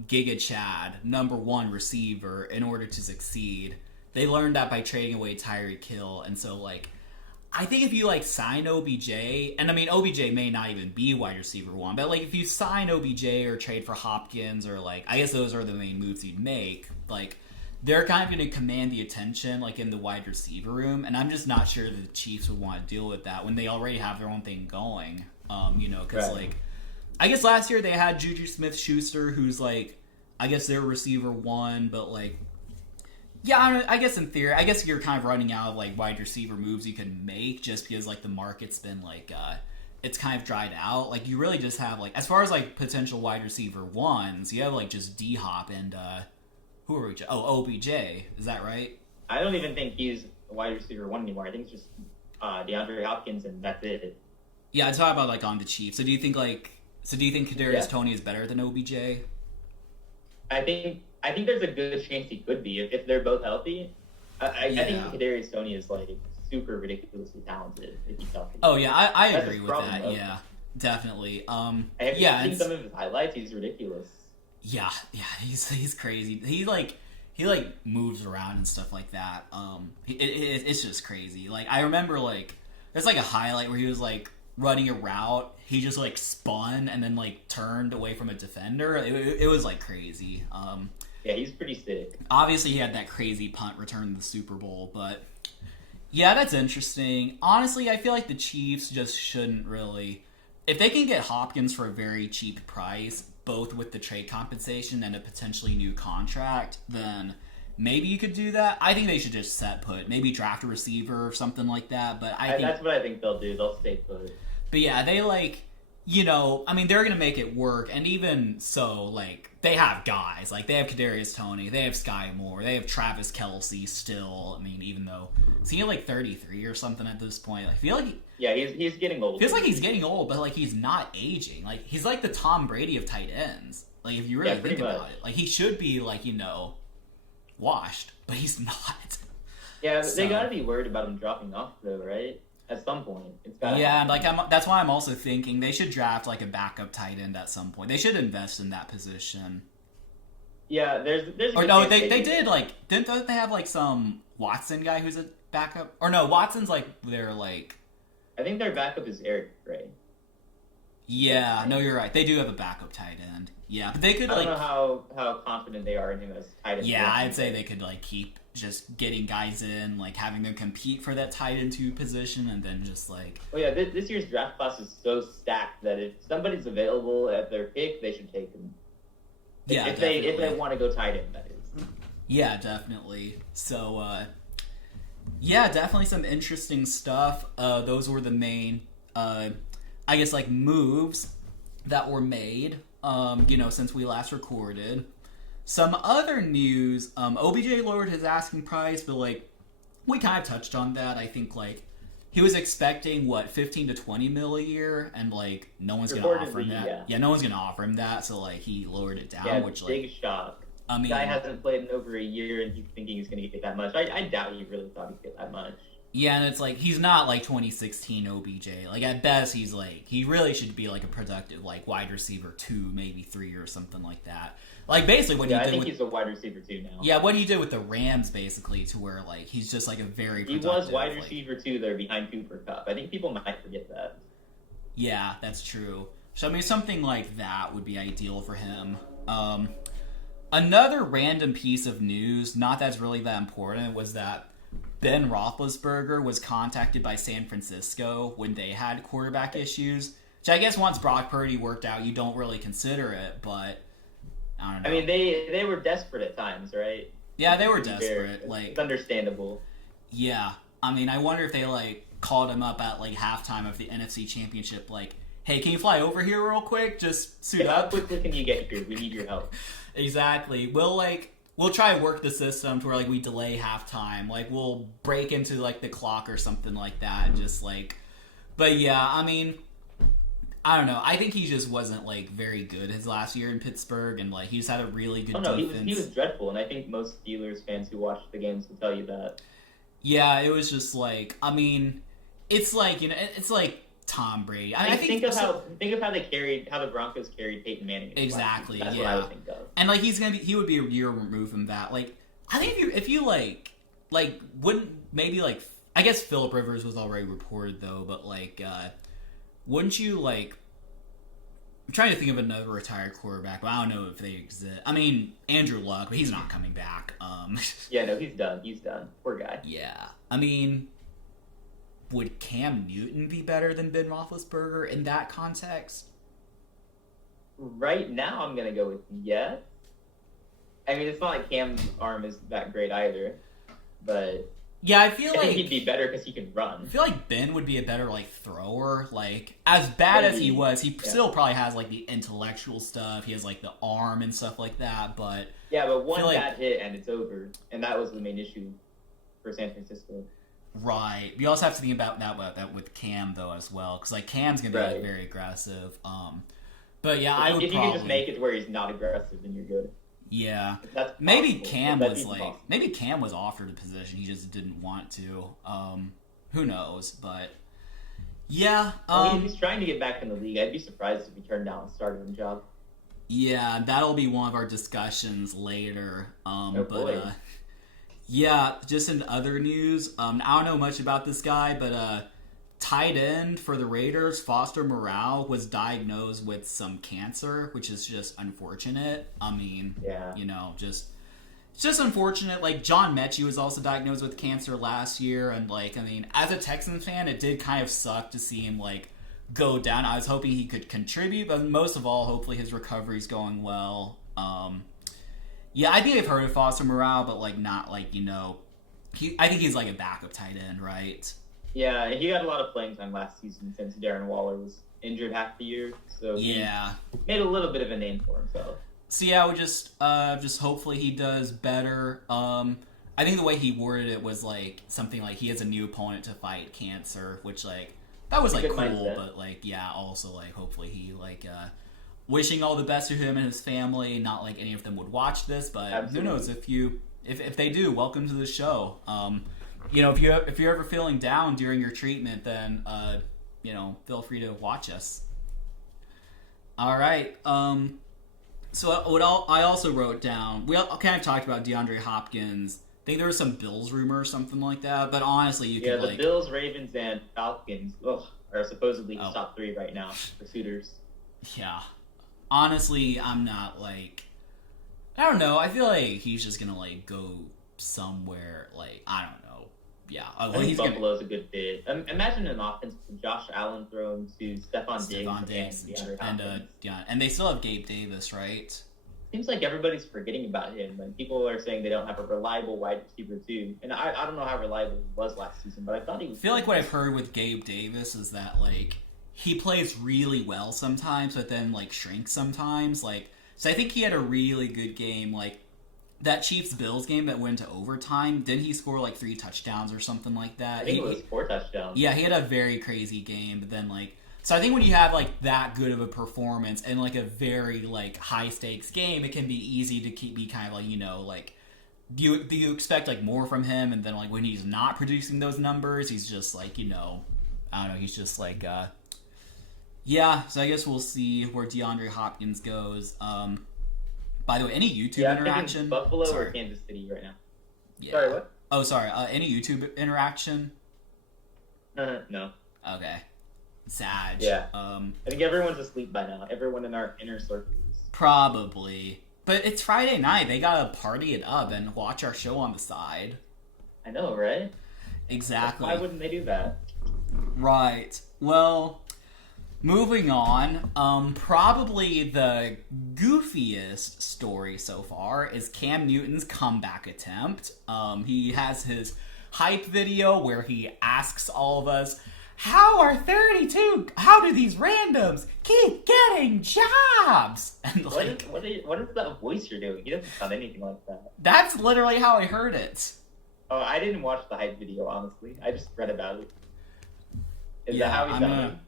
Giga Chad, number 1 receiver in order to succeed. They learned that by trading away Tyreek Hill, and so, like, I think if you, like, sign OBJ, and, I mean, OBJ may not even be wide receiver 1, but, like, if you sign OBJ or trade for Hopkins, or, like, I guess those are the main moves you'd make, like, they're kind of going to command the attention, like, in the wide receiver room, and I'm just not sure the Chiefs would want to deal with that when they already have their own thing going, because, like, I guess last year they had Juju Smith-Schuster, who's, like, I guess they're receiver 1, but, like, yeah, I guess in theory, I guess you're kind of running out of, like, wide receiver moves you can make just because, like, the market's been, like, it's kind of dried out. Like, you really just have, like, as far as, like, potential wide receiver 1s, you have, like, just D-Hop and, who are we? OBJ. Is that right? I don't even think he's a wide receiver 1 anymore. I think it's just DeAndre Hopkins, and that's it. Yeah, I talk about like on the Chiefs. So do you think Kadarius Toney is better than OBJ? I think there's a good chance he could be if they're both healthy. I think Kadarius Toney is like super ridiculously talented if he's healthy. Oh yeah, I agree with that. Though. Yeah, definitely. Have you seen some of his highlights? He's ridiculous. Yeah, he's crazy. He moves around and stuff like that. It's just crazy. Like I remember, like there's like a highlight where he was like running a route. He just like spun and then like turned away from a defender. It was like crazy. Yeah, he's pretty sick. Obviously, he had that crazy punt return in the Super Bowl, but yeah, that's interesting. Honestly, I feel like the Chiefs just shouldn't really. If they can get Hopkins for a very cheap price, both with the trade compensation and a potentially new contract, then maybe you could do that. I think they should just set put. Maybe draft a receiver or something like that. But I think that's what I think they'll do. They'll stay put. But yeah, they like, I mean, they're going to make it work. And even so, like, they have guys. Like, they have Kadarius Toney. They have Sky Moore. They have Travis Kelce still. I mean, even though, is he like 33 or something at this point? I feel like... Yeah, he's getting old. Feels like he's getting old, but, like, he's not aging. Like, he's like the Tom Brady of tight ends. Like, if you really think about it. Like, he should be, like, washed. But he's not. Yeah, they got to be worried about him dropping off, though, right? At some point, it's got. Yeah, and like that's why I'm also thinking they should draft like a backup tight end at some point. They should invest in that position. Yeah, there's. Or no, they did like didn't they have like some Watson guy who's a backup? Or no, Watson's like their like. I think their backup is Eric Gray. Yeah, no, you're right. They do have a backup tight end. Yeah, but they could I like. don't know how confident they are in him as tight end. Yeah, I'd say they could like keep just getting guys in, like having them compete for that tight end 2 position, and then just like. Oh yeah, this year's draft class is so stacked that if somebody's available at their pick, they should take them. Yeah, if they want to go tight end, that is. Yeah, definitely. So, yeah, definitely some interesting stuff. Those were the main, I guess, like moves that were made. Since we last recorded. Some other news, OBJ lowered his asking price, but, like, we kind of touched on that. I think, like, he was expecting, 15 to 20 mil a year, and, like, no one's going to offer him that. Yeah, no one's going to offer him that, so, like, he lowered it down, yeah, which, like... big shock. I mean... Guy hasn't played in over a year, and he's thinking he's going to get that much. I doubt he really thought he'd get that much. Yeah, and it's, like, he's not, like, 2016 OBJ. Like, at best, he's, like... He really should be, like, a productive, like, wide receiver 2, maybe 3 or something like that. Like, basically what he did I think he's a wide receiver 2 now. Yeah, what he did with the Rams, basically, to where, like, he's just, like, a very productive... He was wide receiver 2 there behind Cooper Kupp. I think people might forget that. Yeah, that's true. So, I mean, something like that would be ideal for him. Another random piece of news, not that's really that important, was that Ben Roethlisberger was contacted by San Francisco when they had quarterback issues. Which I guess once Brock Purdy worked out, you don't really consider it, but... I don't know. I mean, they were desperate at times, right? Yeah, they were desperate. Like, it's understandable. Yeah. I mean, I wonder if they, like, called him up at, like, halftime of the NFC Championship, like, hey, can you fly over here real quick? Just suit up. How quickly can you get here? We need your help. Exactly. We'll try and work the system to where, like, we delay halftime. Like, we'll break into, like, the clock or something like that. And just, like... But, yeah, I mean... I don't know. I think he just wasn't, like, very good his last year in Pittsburgh, and, like, he just had a really good defense. He was dreadful, and I think most Steelers fans who watched the games will tell you that. Yeah, it was just, like, I mean, it's like, it's like Tom Brady. I think of how the Broncos carried Peyton Manning. Exactly, That's yeah. what I would think of. And, like, he would be a year removed from that. Like, I think if you wouldn't, maybe, like, I guess Phillip Rivers was already reported, though, but, like, wouldn't you, like... I'm trying to think of another retired quarterback, but I don't know if they exist. I mean, Andrew Luck, but he's not coming back. Yeah, no, he's done. He's done. Poor guy. Yeah. I mean, would Cam Newton be better than Ben Roethlisberger in that context? Right now, I'm going to go with yes. I mean, it's not like Cam's arm is that great either, but... Yeah, I think he'd be better because he can run. I feel like Ben would be a better, like, thrower. Like, as bad as he was, he still probably has, like, the intellectual stuff. He has, like, the arm and stuff like that, but... Yeah, but one bad hit and it's over. And that was the main issue for San Francisco. Right. You also have to think about that with Cam, though, as well. Because, like, Cam's going to be, like, very aggressive. But, yeah, I would If you can just make it where he's not aggressive, then you're good. Yeah, That's maybe possible. Cam was like, maybe Cam was offered a position, he just didn't want to. Who knows? But yeah, he's trying to get back in the league. I'd be surprised if he turned down a starting job. Yeah, that'll be one of our discussions later. Boy. Yeah, just in other news, I don't know much about this guy, but tight end for the Raiders, Foster Morale, was diagnosed with some cancer, which is just unfortunate. I mean, Yeah. you know, it's just unfortunate. Like, John Mechie was also diagnosed with cancer last year, and, like, I mean, as a Texans fan, it did kind of suck to see him, like, go down. I was hoping he could contribute, but most of all, hopefully his recovery's going well. Yeah, I think I've heard of Foster Morale, but, like, not, like, you know, I think he's, like, a backup tight end, right? Yeah, he had a lot of playing time last season since Darren Waller was injured half the year, so Yeah. he made a little bit of a name for himself. So yeah, we just hopefully he does better. I think the way he worded it was like something like he has a new opponent to fight cancer, which like that was like Good cool, mindset. but like yeah, also like hopefully he like wishing all the best to him and his family. Not like any of them would watch this, but Absolutely. who knows if they do, welcome to the show. You know, if you're ever feeling down during your treatment, then you know, feel free to watch us. All right. So I also wrote down, we kind of talked about DeAndre Hopkins. I think there was some Bills rumor or something like that, but honestly, you Yeah, could the like Bills, Ravens, and Falcons are supposedly his top 3 right now for suitors. yeah. Honestly, I'm not like I don't know. I feel like he's just gonna like go somewhere like I don't know. Yeah, I well, think he's Buffalo's a good fit. Imagine an offense with Josh Allen thrown to Stephon Diggs and DeAndre Hopkins. and they still have Gabe Davis, right? Seems like everybody's forgetting about him. Like people are saying they don't have a reliable wide receiver too. And I don't know how reliable he was last season, but I thought he was. I feel like what I've heard with Gabe Davis is that like he plays really well sometimes, but then like shrinks sometimes. Like so, I think he had a really good game. Like that Chiefs-Bills game that went to overtime. Didn't he score like 3 touchdowns or something like that? I think it was 4 touchdowns. Yeah, he had a very crazy game, but then like so I think when you have like that good of a performance and like a very like high stakes game, it can be easy to be kind of like, you know, like do you expect like more from him, and then like when he's not producing those numbers, he's just like, you know, I don't know, he's just like yeah, so I guess we'll see where DeAndre Hopkins goes. By the way, any YouTube I'm interaction? thinking Buffalo Sorry. or Kansas City right now. Yeah. Sorry, what? Oh, sorry. Any YouTube interaction? No. Okay. Sad. Yeah. I think everyone's asleep by now. Everyone in our inner circles. Probably. But it's Friday night. They gotta party it up and watch our show on the side. I know, right? Exactly. Why wouldn't they do that? Right. Well, moving on. Probably the goofiest story so far is Cam Newton's comeback attempt. He has his hype video where he asks all of us, how do these randoms keep getting jobs? And like, What is that voice you're doing? He doesn't sound anything like that. that's literally how I heard it. Oh, I didn't watch the hype video, honestly. I just read about it. Is Yeah, that how he's done?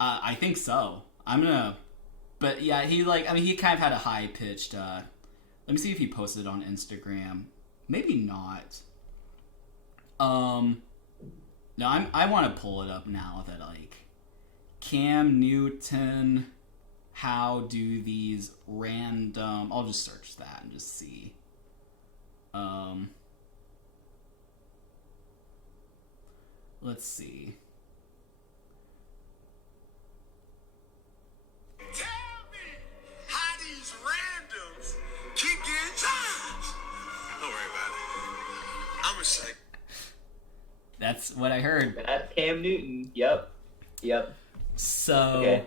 I think so. But yeah, he kind of had a high pitched. Let me see if he posted it on Instagram. Maybe not. No, I want to pull it up now that like Cam Newton. How do these random? I'll just search that and just see. Let's see. Tell me how these randoms keep getting jobs. Don't worry about it. I'm a psych. That's what I heard. That's Cam Newton. Yep. So, Okay.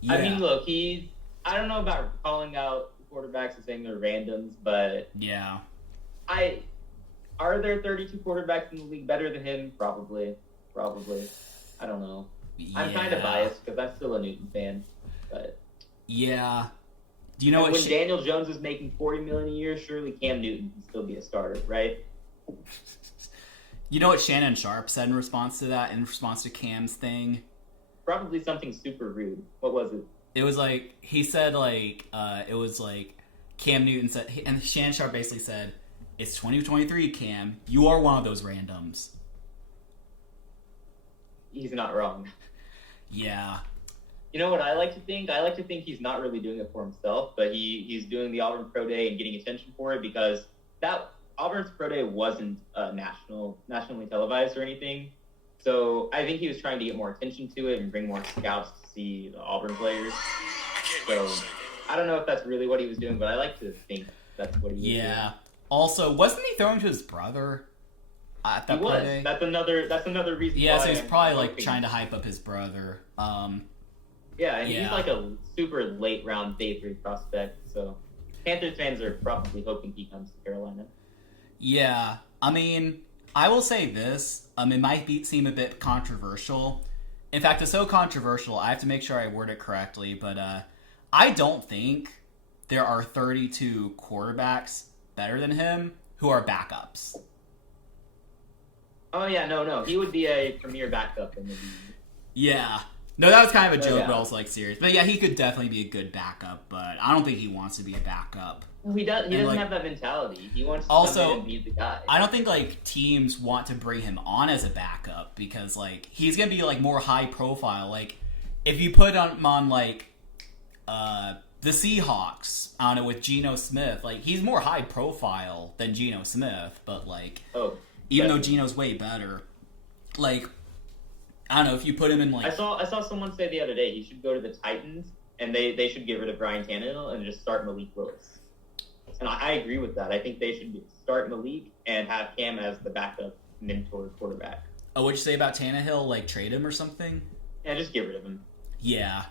yeah. I mean, look, I don't know about calling out quarterbacks and saying they're randoms, but yeah. Are there 32 quarterbacks in the league better than him? Probably. I don't know. I'm kind of biased because I'm still a Newton fan, but yeah. Do you know what? when Daniel Jones is making $40 million a year, surely Cam Newton can still be a starter, right? You know what Shannon Sharp said in response to that? In response to Cam's thing, Probably something super rude. What was it? it was like he said like it was like Cam Newton said, and Shannon Sharp basically said, "It's 2023, Cam. You are one of those randoms." He's not wrong. Yeah. You know what I like to think? I like to think he's not really doing it for himself, but he's doing the Auburn Pro Day and getting attention for it because that Auburn's Pro Day wasn't nationally televised or anything. So I think he was trying to get more attention to it and bring more scouts to see the Auburn players. So I don't know if that's really what he was doing, but I like to think that's what he was doing. Yeah. Also, wasn't he throwing to his brother at that He was. day? That's another reason. Yeah, why so he's I'm probably like hoping- trying to hype up his brother. Yeah, and Yeah. he's like a super late round day 3 prospect. So Panthers fans are probably hoping he comes to Carolina. Yeah, I mean, I will say this. It might seem a bit controversial. In fact, it's so controversial, I have to make sure I word it correctly, but I don't think there are 32 quarterbacks better than him who are backups. Oh yeah, no, he would be a premier backup in the league. Yeah. No, that was kind of a joke, yeah. but also like serious. But yeah, he could definitely be a good backup, but I don't think he wants to be a backup. He doesn't like- have that mentality. He wants to Also, come in and be the guy. I don't think like teams want to bring him on as a backup because like he's gonna be like more high profile. Like if you put him on like the Seahawks, I don't know, with Geno Smith, like he's more high profile than Geno Smith, but like even though Geno's way better, like I don't know if you put him in like I saw someone say the other day he should go to the Titans and they should get rid of Ryan Tannehill and just start Malik Willis. And I agree with that. I think they should start Malik and have Cam as the backup mentor quarterback. oh, what'd you say about Tannehill? Like trade him or something? Yeah, just get rid of him. Yeah,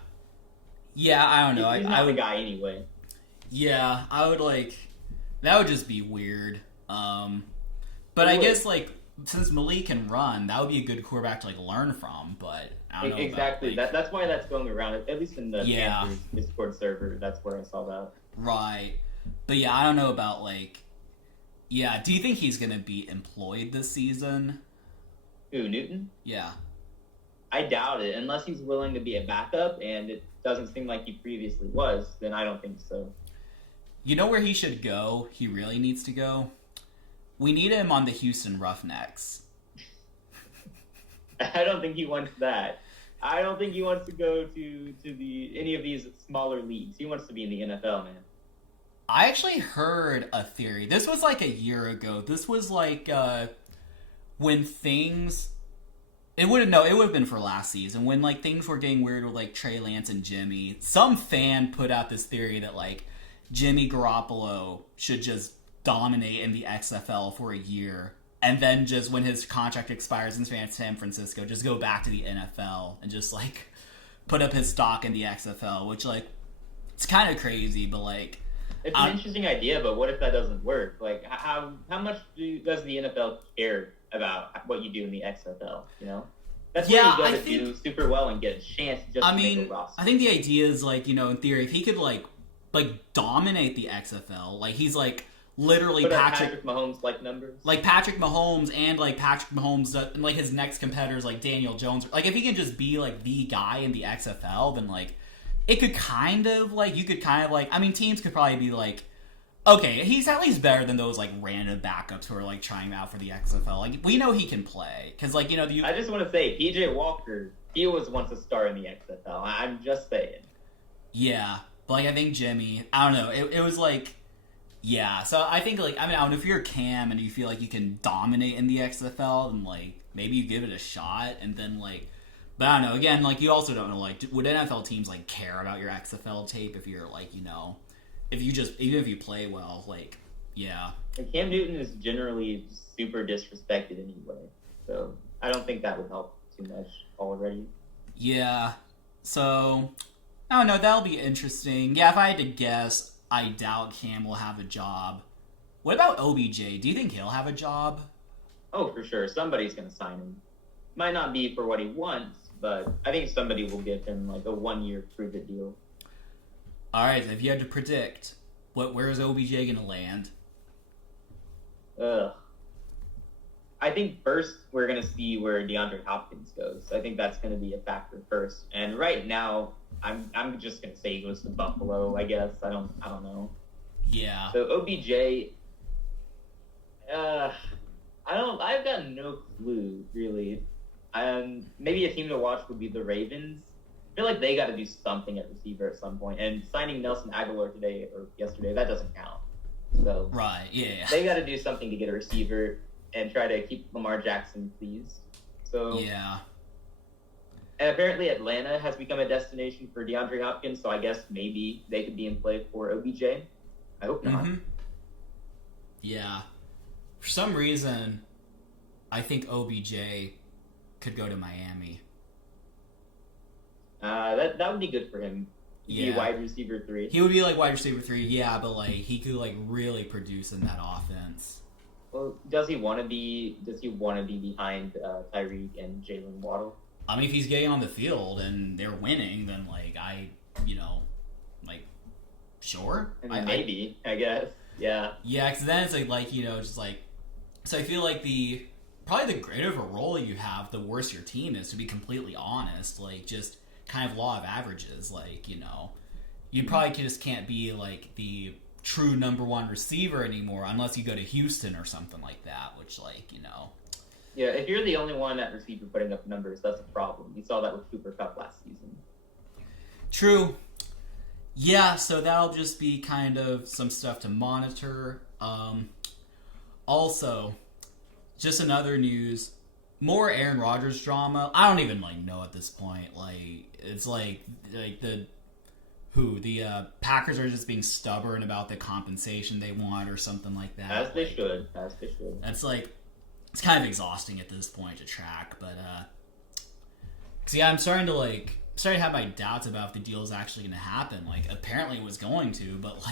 I don't know. He's not the guy anyway. Yeah, I would like that would just be weird. But I guess like since Malik can run, that would be a good quarterback to like learn from. But I don't know Exactly. about, like, That's why that's going around. At least in the Yeah. Panthers Discord server, that's where I saw that. right. But yeah, I don't know about like. Yeah, do you think he's gonna be employed this season? Who, Newton? Yeah. I doubt it. Unless he's willing to be a backup, and it doesn't seem like he previously was, then I don't think so. You know where he should go? He really needs to go. We need him on the Houston Roughnecks. I don't think he wants that. I don't think he wants to go to any of these smaller leagues. He wants to be in the NFL, man. I actually heard a theory. This was like a year ago. This was like when things. It would have been for last season when like things were getting weird with like Trey Lance and Jimmy. Some fan put out this theory that like Jimmy Garoppolo should just dominate in the XFL for a year, and then just when his contract expires in San Francisco, just go back to the NFL and just like put up his stock in the XFL. Which like it's kind of crazy, but like. It's an interesting idea, but what if that doesn't work? Like, how much does the NFL care about what you do in the XFL? You know, that's where you go to do super well and get a chance just to make a roster. I think the idea is like, you know, in theory, if he could like dominate the XFL, like he's like literally Patrick Mahomes like numbers, like Patrick Mahomes, and like Patrick Mahomes and like his next competitors like Daniel Jones. Like if he can just be like the guy in the XFL, then like. It could kind of, like, you could kind of, like, I mean, teams could probably be like, okay, he's at least better than those, like, random backups who are, like, trying out for the XFL. Like, we know he can play. Because, like, you know, I just want to say, PJ Walker, he was once a star in the XFL. I'm just saying. Yeah. But, like, I think Jimmy, I don't know, it was, like, yeah. So, I think, like, I mean, I don't know, if you're Cam and you feel like you can dominate in the XFL, then, like, maybe you give it a shot, and then, like, but I don't know, again, like, you also don't know, like, would NFL teams, like, care about your XFL tape if you're, like, you know, even if you play well, like, yeah. And Cam Newton is generally super disrespected anyway, so I don't think that would help too much already. Yeah, so, I don't know, that'll be interesting. Yeah, if I had to guess, I doubt Cam will have a job. What about OBJ? Do you think he'll have a job? Oh, for sure. Somebody's going to sign him. Might not be for what he wants, but I think somebody will give him like a 1-year prove-it deal. All right, if you had to predict, where is OBJ going to land? I think first we're going to see where DeAndre Hopkins goes. I think that's going to be a factor first. And right now, I'm just going to say he goes to Buffalo. I guess I don't know. Yeah. So OBJ, I've got no clue really. Maybe a team to watch would be the Ravens. I feel like they got to do something at receiver at some point. And signing Nelson Aguilar today or yesterday, that doesn't count. So right, yeah. They got to do something to get a receiver and try to keep Lamar Jackson pleased. So Yeah. And apparently Atlanta has become a destination for DeAndre Hopkins, so I guess maybe they could be in play for OBJ. I hope not. Mm-hmm. Yeah. For some reason, I think OBJ could go to Miami. That would be good for him. He'd be Yeah. wide receiver 3. He would be like wide receiver 3, yeah, but like he could like really produce in that offense. Well, does he want to be behind Tyreek and Jalen Waddle? I mean, if he's getting on the field and they're winning, then like sure. I mean, maybe, I guess. Yeah. Yeah, because then it's just like. So I feel like probably the greater of a role you have, the worse your team is. To be completely honest, like just kind of law of averages, like you probably just can't be like the true number one receiver anymore unless you go to Houston or something like that, which Yeah, if you're the only one at receiver putting up numbers, that's a problem. You saw that with Cooper Kupp last season. True. Yeah, so that'll just be kind of some stuff to monitor. Also, just another news, more Aaron Rodgers drama. I don't even know at this point. Like it's like the Packers are just being stubborn about the compensation they want or something like that. As they should. That's it's kind of exhausting at this point to track, but I'm starting to have my doubts about if the deal is actually going to happen. Like apparently it was going to, but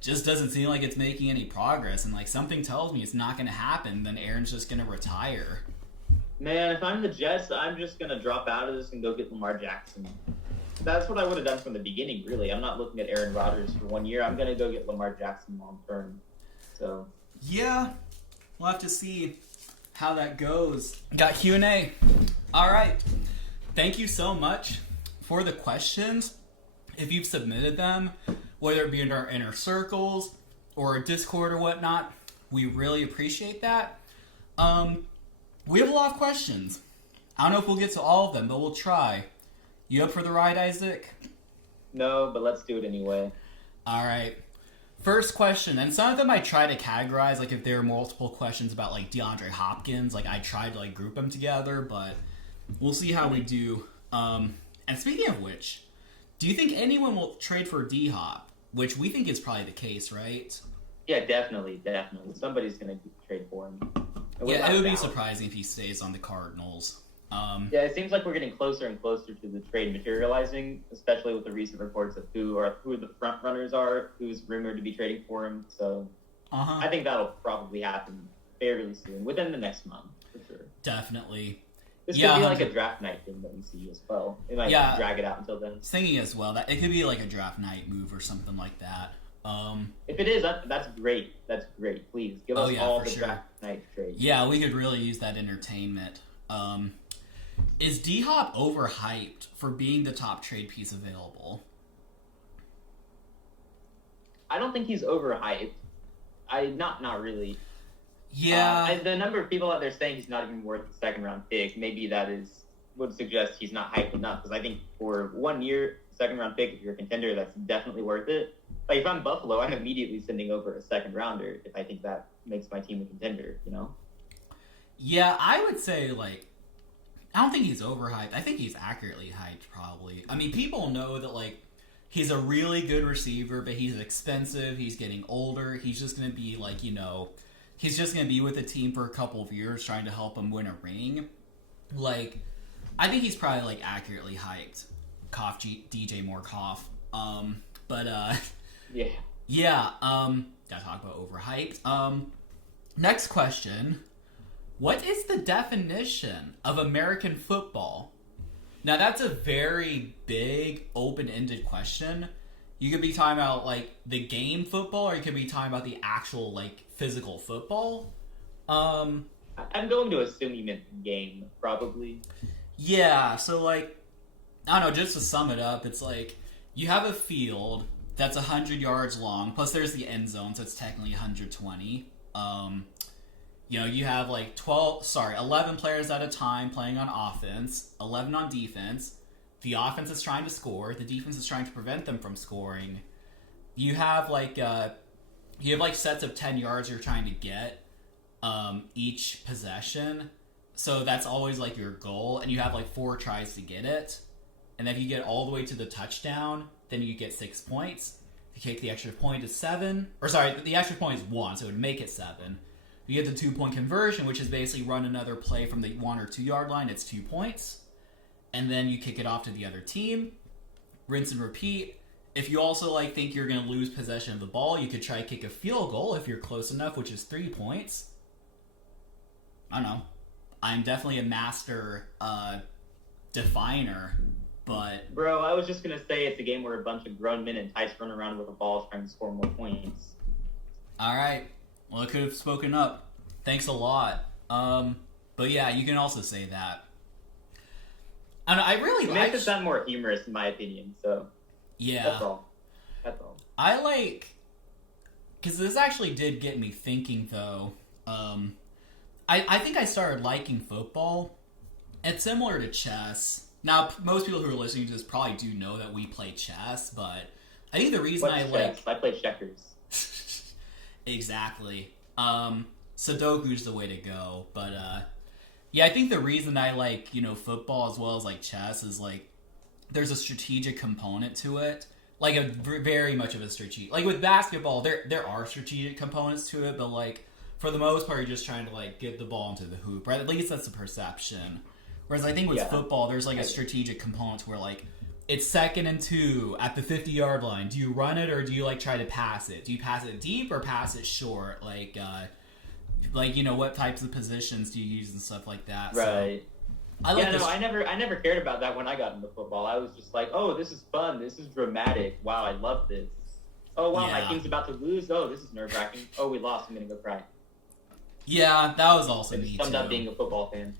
just doesn't seem like it's making any progress, and something tells me it's not going to happen. Then Aaron's just going to retire. Man, if I'm the Jets, I'm just going to drop out of this and go get Lamar Jackson. That's what I would have done from the beginning, really. I'm not looking at Aaron Rodgers for 1 year. I'm going to go get Lamar Jackson long term. So yeah, we'll have to see how that goes. Got Q&A. All right. Thank you so much for the questions. If you've submitted them, whether it be in our inner circles or Discord or whatnot, we really appreciate that. We have a lot of questions. I don't know if we'll get to all of them, but we'll try. You up for the ride, Isaac? No, but let's do it anyway. All right. First question, and some of them I try to categorize, if there are multiple questions about DeAndre Hopkins, I tried to group them together, but we'll see how we do. And speaking of which, do you think anyone will trade for D-Hop? Which we think is probably the case, right? Yeah, definitely. Somebody's going to trade for him. Yeah, it would be surprising if he stays on the Cardinals. Yeah, it seems like we're getting closer and closer to the trade materializing, especially with the recent reports of who the front runners are, who's rumored to be trading for him. So I think that'll probably happen fairly soon, within the next month, for sure. Definitely. This could be like a draft night thing that we see as well. It might drag it out until then. I was thinking as well that it could be a draft night move or something like that. If it is, that's great. That's great. Please give us all the draft night trades. Yeah, we could really use that entertainment. Is D-Hop overhyped for being the top trade piece available? I don't think he's overhyped. Not really. Yeah. The number of people out there saying he's not even worth the second round pick, maybe that would suggest he's not hyped enough. Because I think for 1 year, second round pick, if you're a contender, that's definitely worth it. If I'm Buffalo, I'm immediately sending over a second rounder if I think that makes my team a contender. Yeah, I would say I don't think he's overhyped. I think he's accurately hyped, probably. I mean, people know that, he's a really good receiver, but he's expensive. He's getting older. He's just going to be, he's just going to be with the team for a couple of years trying to help him win a ring. I think he's probably, accurately hyped. Cough, DJ Moore cough. Yeah. Yeah, gotta talk about overhyped. Next question. What is the definition of American football? Now, that's a very big, open-ended question. You could be talking about, the game football, or you could be talking about the actual, physical football. I'm going to assume you meant game, probably. Yeah, so, I don't know, just to sum it up, it's you have a field that's 100 yards long, plus there's the end zone, so it's technically 120. You have 11 players at a time playing on offense, 11 on defense. The offense is trying to score, the defense is trying to prevent them from scoring. You have sets of 10 yards you're trying to get each possession. So that's always like your goal, and you have like 4 tries to get it. And if you get all the way to the touchdown, then you get 6 points. If you kick the extra point is 7. Or sorry, the extra point is 1, so it would make it 7. If you get the 2-point conversion, which is basically run another play from the 1 or 2 yard line, it's 2 points. And then you kick it off to the other team. Rinse and repeat. If you also like think you're going to lose possession of the ball, you could try kick a field goal if you're close enough, which is 3 points. I don't know. I'm definitely a master definer, but... Bro, I was just going to say it's a game where a bunch of grown men and tights run around with a ball trying to score more points. All right. Well, I could have spoken up. Thanks a lot. But yeah, you can also say that. And I really like... It makes it sound more humorous, in my opinion, so... Yeah. That's all. I like... Because this actually did get me thinking, though. I think I started liking football. It's similar to chess. Now, most people who are listening to this probably do know that we play chess, but I think the reason I play checkers. Exactly. Sudoku's the way to go, but yeah, I think the reason I like, football as well as like chess is like there's a strategic component to it. Like a very much of a strategic. Like with basketball, there are strategic components to it, but like for the most part, you're just trying to like get the ball into the hoop, right? At least that's the perception. Whereas I think with football, there's like a strategic component where like it's 2nd and 2 at the 50-yard line. Do you run it or do you like try to pass it? Do you pass it deep or pass it short? Like what types of positions do you use and stuff like that? Right. So, I never cared about that when I got into football. I was just like, oh, this is fun. This is dramatic. Wow, I love this. Oh, wow, my team's about to lose. Oh, this is nerve-wracking. Oh, we lost. I'm going to go cry. Yeah, that was also me, too. Summed up being a football fan.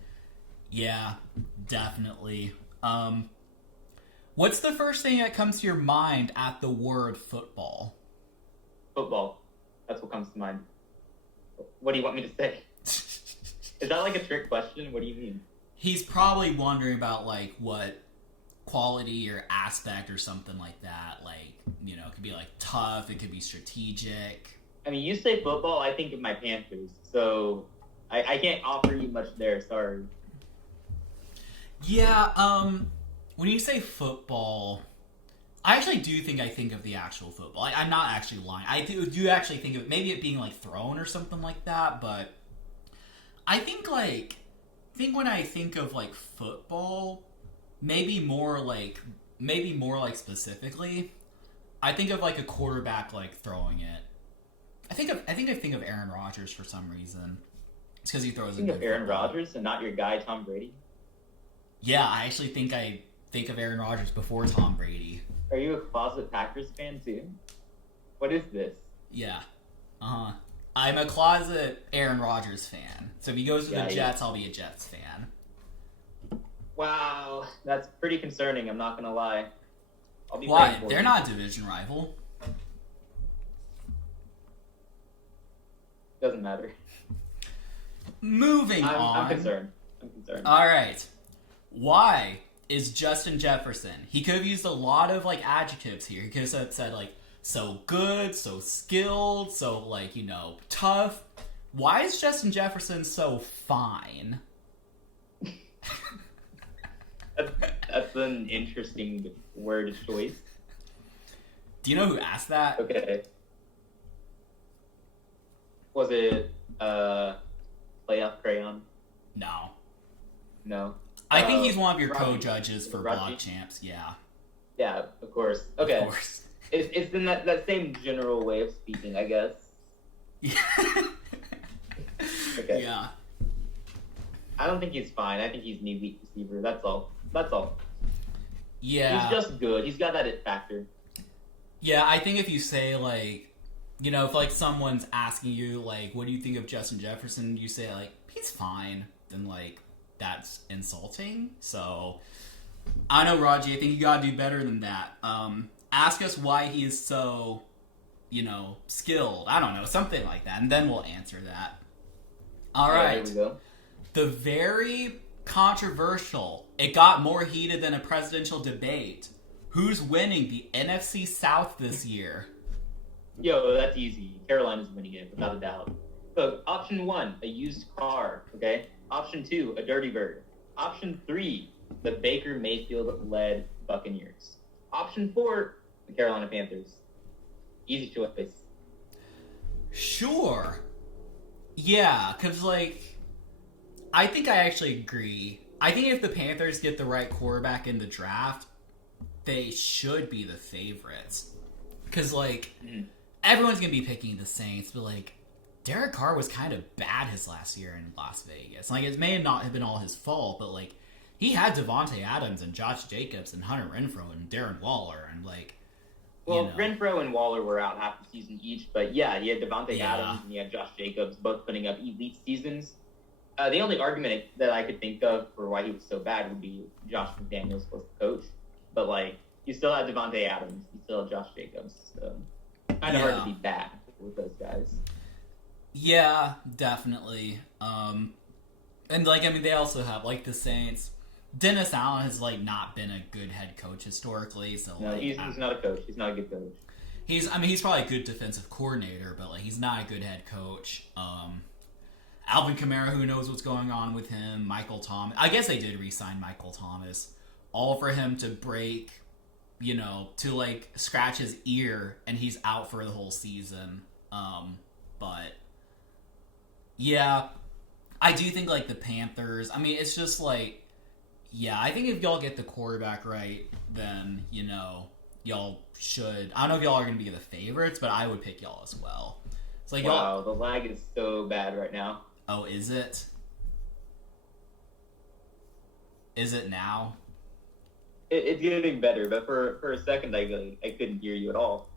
Yeah, definitely. What's the first thing that comes to your mind at the word football? Football. That's what comes to mind. What do you want me to say? Is that like a trick question? What do you mean? He's probably wondering about like what quality or aspect or something like that. Like, it could be like tough, it could be strategic. I mean, you say football, I think of my Panthers, so I can't offer you much there, sorry. Yeah, when you say football, I actually do think I think of the actual football. I'm not actually lying. I do actually think of maybe it being like thrown or something like that, but I think when I think of like football, maybe more like specifically, I think of like a quarterback like throwing it. I think of Aaron Rodgers for some reason. It's because he throws. Think of Aaron Rodgers and not your guy Tom Brady. Yeah, I actually think of Aaron Rodgers before Tom Brady. Are you a closet Packers fan too? What is this? Yeah. I'm a closet Aaron Rodgers fan. So if he goes to the Jets, I'll be a Jets fan. Wow, that's pretty concerning, I'm not gonna lie. I'll be Why? They're not a division rival. Doesn't matter. Moving on. I'm concerned. All right. Why is Justin Jefferson? He could have used a lot of like adjectives here. He could have said like so good, so skilled, so like tough. Why is Justin Jefferson so fine? That's an interesting word choice. Do you know who asked that? Okay. Was it Playoff Crayon? No. I think he's one of your Rocky. co-judges for Block Champs, yeah. Yeah, of course. Okay. Of course. It's in that same general way of speaking, I guess. Okay. Yeah. I don't think he's fine. I think he's an elite receiver. That's all. Yeah. He's just good. He's got that it factor. Yeah, I think if you say like, if like someone's asking you like, what do you think of Justin Jefferson? You say like, he's fine. Then like, that's insulting. So, I don't know, Raji. I think you gotta do better than that. Ask us why he is so, skilled. I don't know, something like that, and then we'll answer that. All right. Here we go. The very controversial. It got more heated than a presidential debate. Who's winning the NFC South this year? Yo, that's easy. Carolina's winning it, without a doubt. So, option 1, a used car, okay? Option 2, a dirty bird. Option 3, the Baker Mayfield-led Buccaneers. Option 4, the Carolina Panthers. Easy choice. Sure. Yeah, because, I think I actually agree. I think if the Panthers get the right quarterback in the draft, they should be the favorites. Because, everyone's going to be picking the Saints, but, Derek Carr was kind of bad his last year in Las Vegas. It may not have been all his fault, but, he had Devontae Adams and Josh Jacobs and Hunter Renfrow and Darren Waller and, Renfrow and Waller were out half the season each, but yeah, he had Devontae Adams and he had Josh Jacobs both putting up elite seasons. The only argument that I could think of for why he was so bad would be Josh McDaniels was the coach. But, you still had Devontae Adams. You still had Josh Jacobs. So, kind of hard to be bad with those guys. Yeah, definitely. And, they also have, the Saints. Dennis Allen has, not been a good head coach historically, so, no, he's not a coach. He's not a good coach. He's probably a good defensive coordinator, but, he's not a good head coach. Alvin Kamara, who knows what's going on with him. Michael Thomas. I guess they did re-sign Michael Thomas. All for him to break, to, scratch his ear, and he's out for the whole season. But, yeah, I do think, the Panthers, it's just, yeah, I think if y'all get the quarterback right, then, y'all should. I don't know if y'all are going to be the favorites, but I would pick y'all as well. It's wow, y'all. The lag is so bad right now. Oh, is it? Is it now? It's getting better, but for a second I couldn't hear you at all.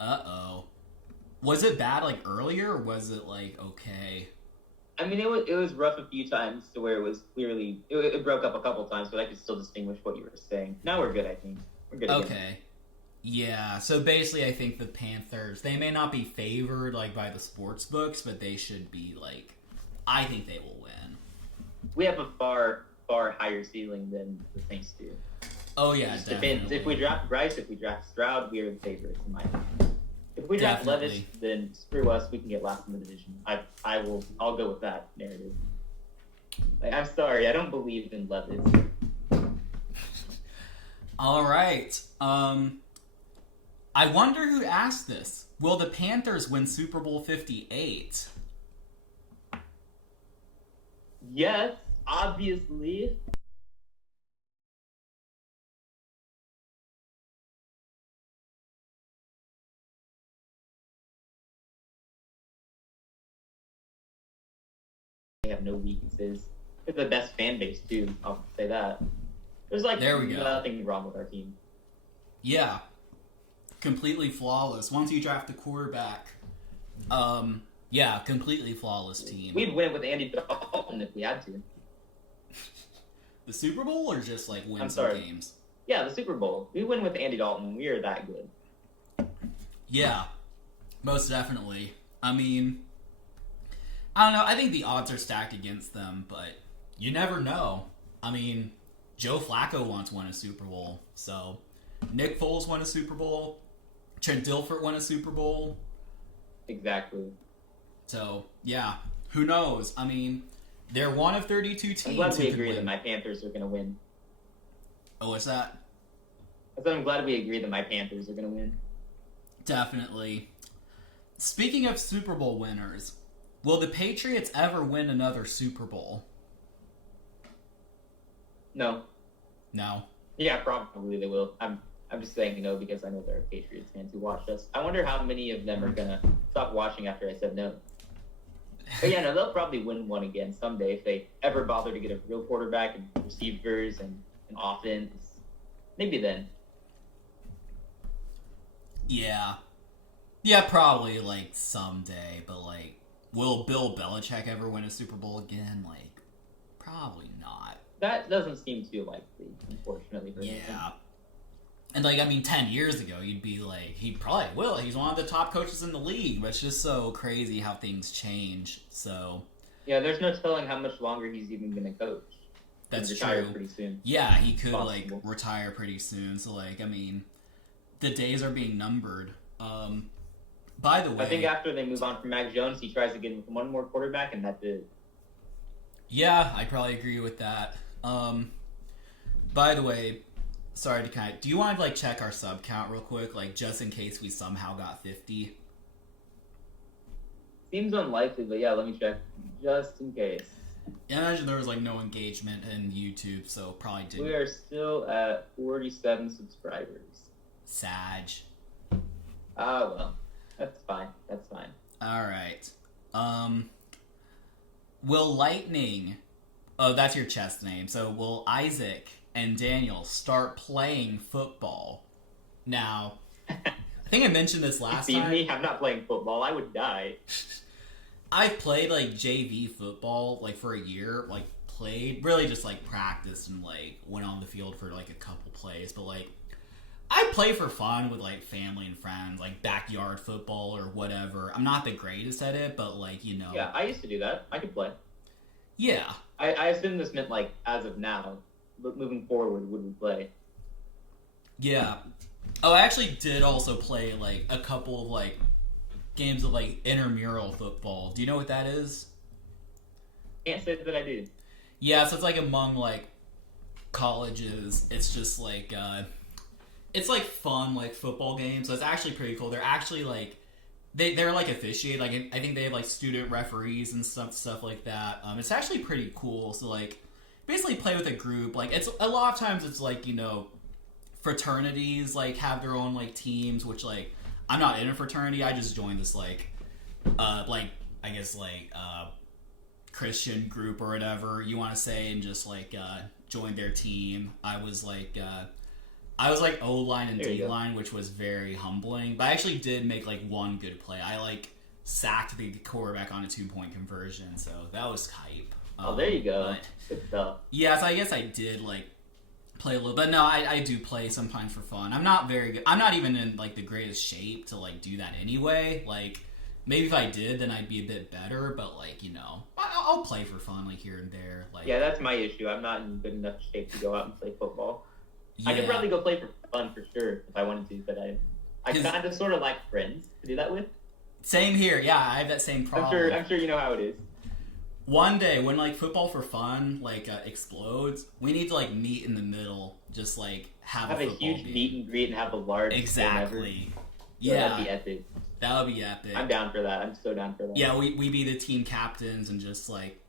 Uh-oh. Was it bad earlier, or was it okay? It was rough a few times to where it was clearly it broke up a couple times, but I could still distinguish what you were saying. Now we're good, I think. We're good. Okay. Again. Yeah. So basically, I think the Panthers, they may not be favored by the sports books, but they should be I think they will win. We have a far higher ceiling than the Saints do. Oh yeah, it definitely. Depends. If we draft Bryce, if we draft Stroud, we are the favorites in my opinion. If we draft Levis, then screw us. We can get last in the division. I'll go with that narrative. I'm sorry, I don't believe in Levis. All right. I wonder who asked this. Will the Panthers win Super Bowl 58? Yes, obviously. They have no weaknesses. They're the best fan base too. I'll say that. There's there we go. Nothing wrong with our team. Yeah, completely flawless. Once you draft the quarterback, yeah, completely flawless team. We'd win with Andy Dalton if we had to. The Super Bowl, or just win some games? Yeah, the Super Bowl. We win with Andy Dalton. We are that good. Yeah, most definitely. I don't know. I think the odds are stacked against them, but you never know. Joe Flacco once won a Super Bowl, so Nick Foles won a Super Bowl. Trent Dilfer won a Super Bowl. Exactly. So, yeah, who knows? They're one of 32 teams. I'm glad we agree that my Panthers are going to win. Oh, what's that? I said I'm glad we agree that my Panthers are going to win. Definitely. Speaking of Super Bowl winners, will the Patriots ever win another Super Bowl? No. No. Yeah, probably they will. I'm just saying no because I know there are Patriots fans who watched us. I wonder how many of them are going to stop watching after I said no. But yeah, no, they'll probably win one again someday if they ever bother to get a real quarterback and receivers and an offense. Maybe then. Yeah. Yeah, probably, someday. But, will Bill Belichick ever win a Super Bowl again? Probably not. That doesn't seem too likely, unfortunately. For yeah. him. And, 10 years ago, you'd be he probably will. He's one of the top coaches in the league. But it's just so crazy how things change. So. Yeah, there's no telling how much longer he's even going to coach. That's retire true. Pretty soon. Yeah, he could, retire pretty soon. So, the days are being numbered. By the way. I think after they move on from Mac Jones, he tries to get one more quarterback, and that's it. Yeah, I'd probably agree with that. By the way, sorry to do you want to like check our sub count real quick, like just in case we somehow got 50? Seems unlikely, but yeah, let me check just in case. Yeah, I imagine there was like no engagement in YouTube, so probably didn't. We are still at 47 subscribers. Sag. Well, that's fine. That's fine. All right. Will Lightning? Oh, that's your chess name. So will Isaac and Daniel start playing football? Now, I think I mentioned this last You see time. me? I'm not playing football. I would die. I've played like JV football like for a year. Like played, really just like practiced and like went on the field for like a couple plays. But like I play for fun with like family and friends, like backyard football or whatever. I'm not the greatest at it, but like, you know. Yeah, I used to do that. I could play. Yeah. I assume this meant like as of now, but moving forward, would we play? Yeah. Oh, I actually did also play like a couple of like games of like intramural football. Do you know what that is? Can't say that I do. Yeah, so it's like among like colleges. It's just like it's like fun like football games. So it's actually pretty cool. They're actually like they're like officiate. Like I think they have like student referees and stuff like that. It's actually pretty cool. So like basically play with a group. Like it's a lot of times it's like, you know, fraternities like have their own like teams, which like I'm not in a fraternity. I just joined this like I guess like Christian group or whatever you want to say, and just like joined their team. I was like O-line and D-line, which was very humbling. But I actually did make like one good play. I like sacked the quarterback on a 2-point conversion, so that was hype. Oh, there you go. Good stuff. Yeah, so I guess I did like play a little, but no, I do play sometimes for fun. I'm not very good. I'm not even in like the greatest shape to like do that anyway. Like maybe if I did, then I'd be a bit better. But like, you know, I'll play for fun like here and there. Like Yeah, that's my issue. I'm not in good enough shape to go out and play football. yeah. I could probably go play for fun for sure if I wanted to, but I kind of sort of like friends to do that with. Same here. Yeah, I have that same problem. I'm sure you know how it is. One day when like football for fun like explodes, we need to like meet in the middle, just like have a huge game. meet and greet and have a large Exactly. Yeah, Yeah, that'd be epic. that would be epic. I'm down for that. I'm so down for that. Yeah, we be the team captains and just like,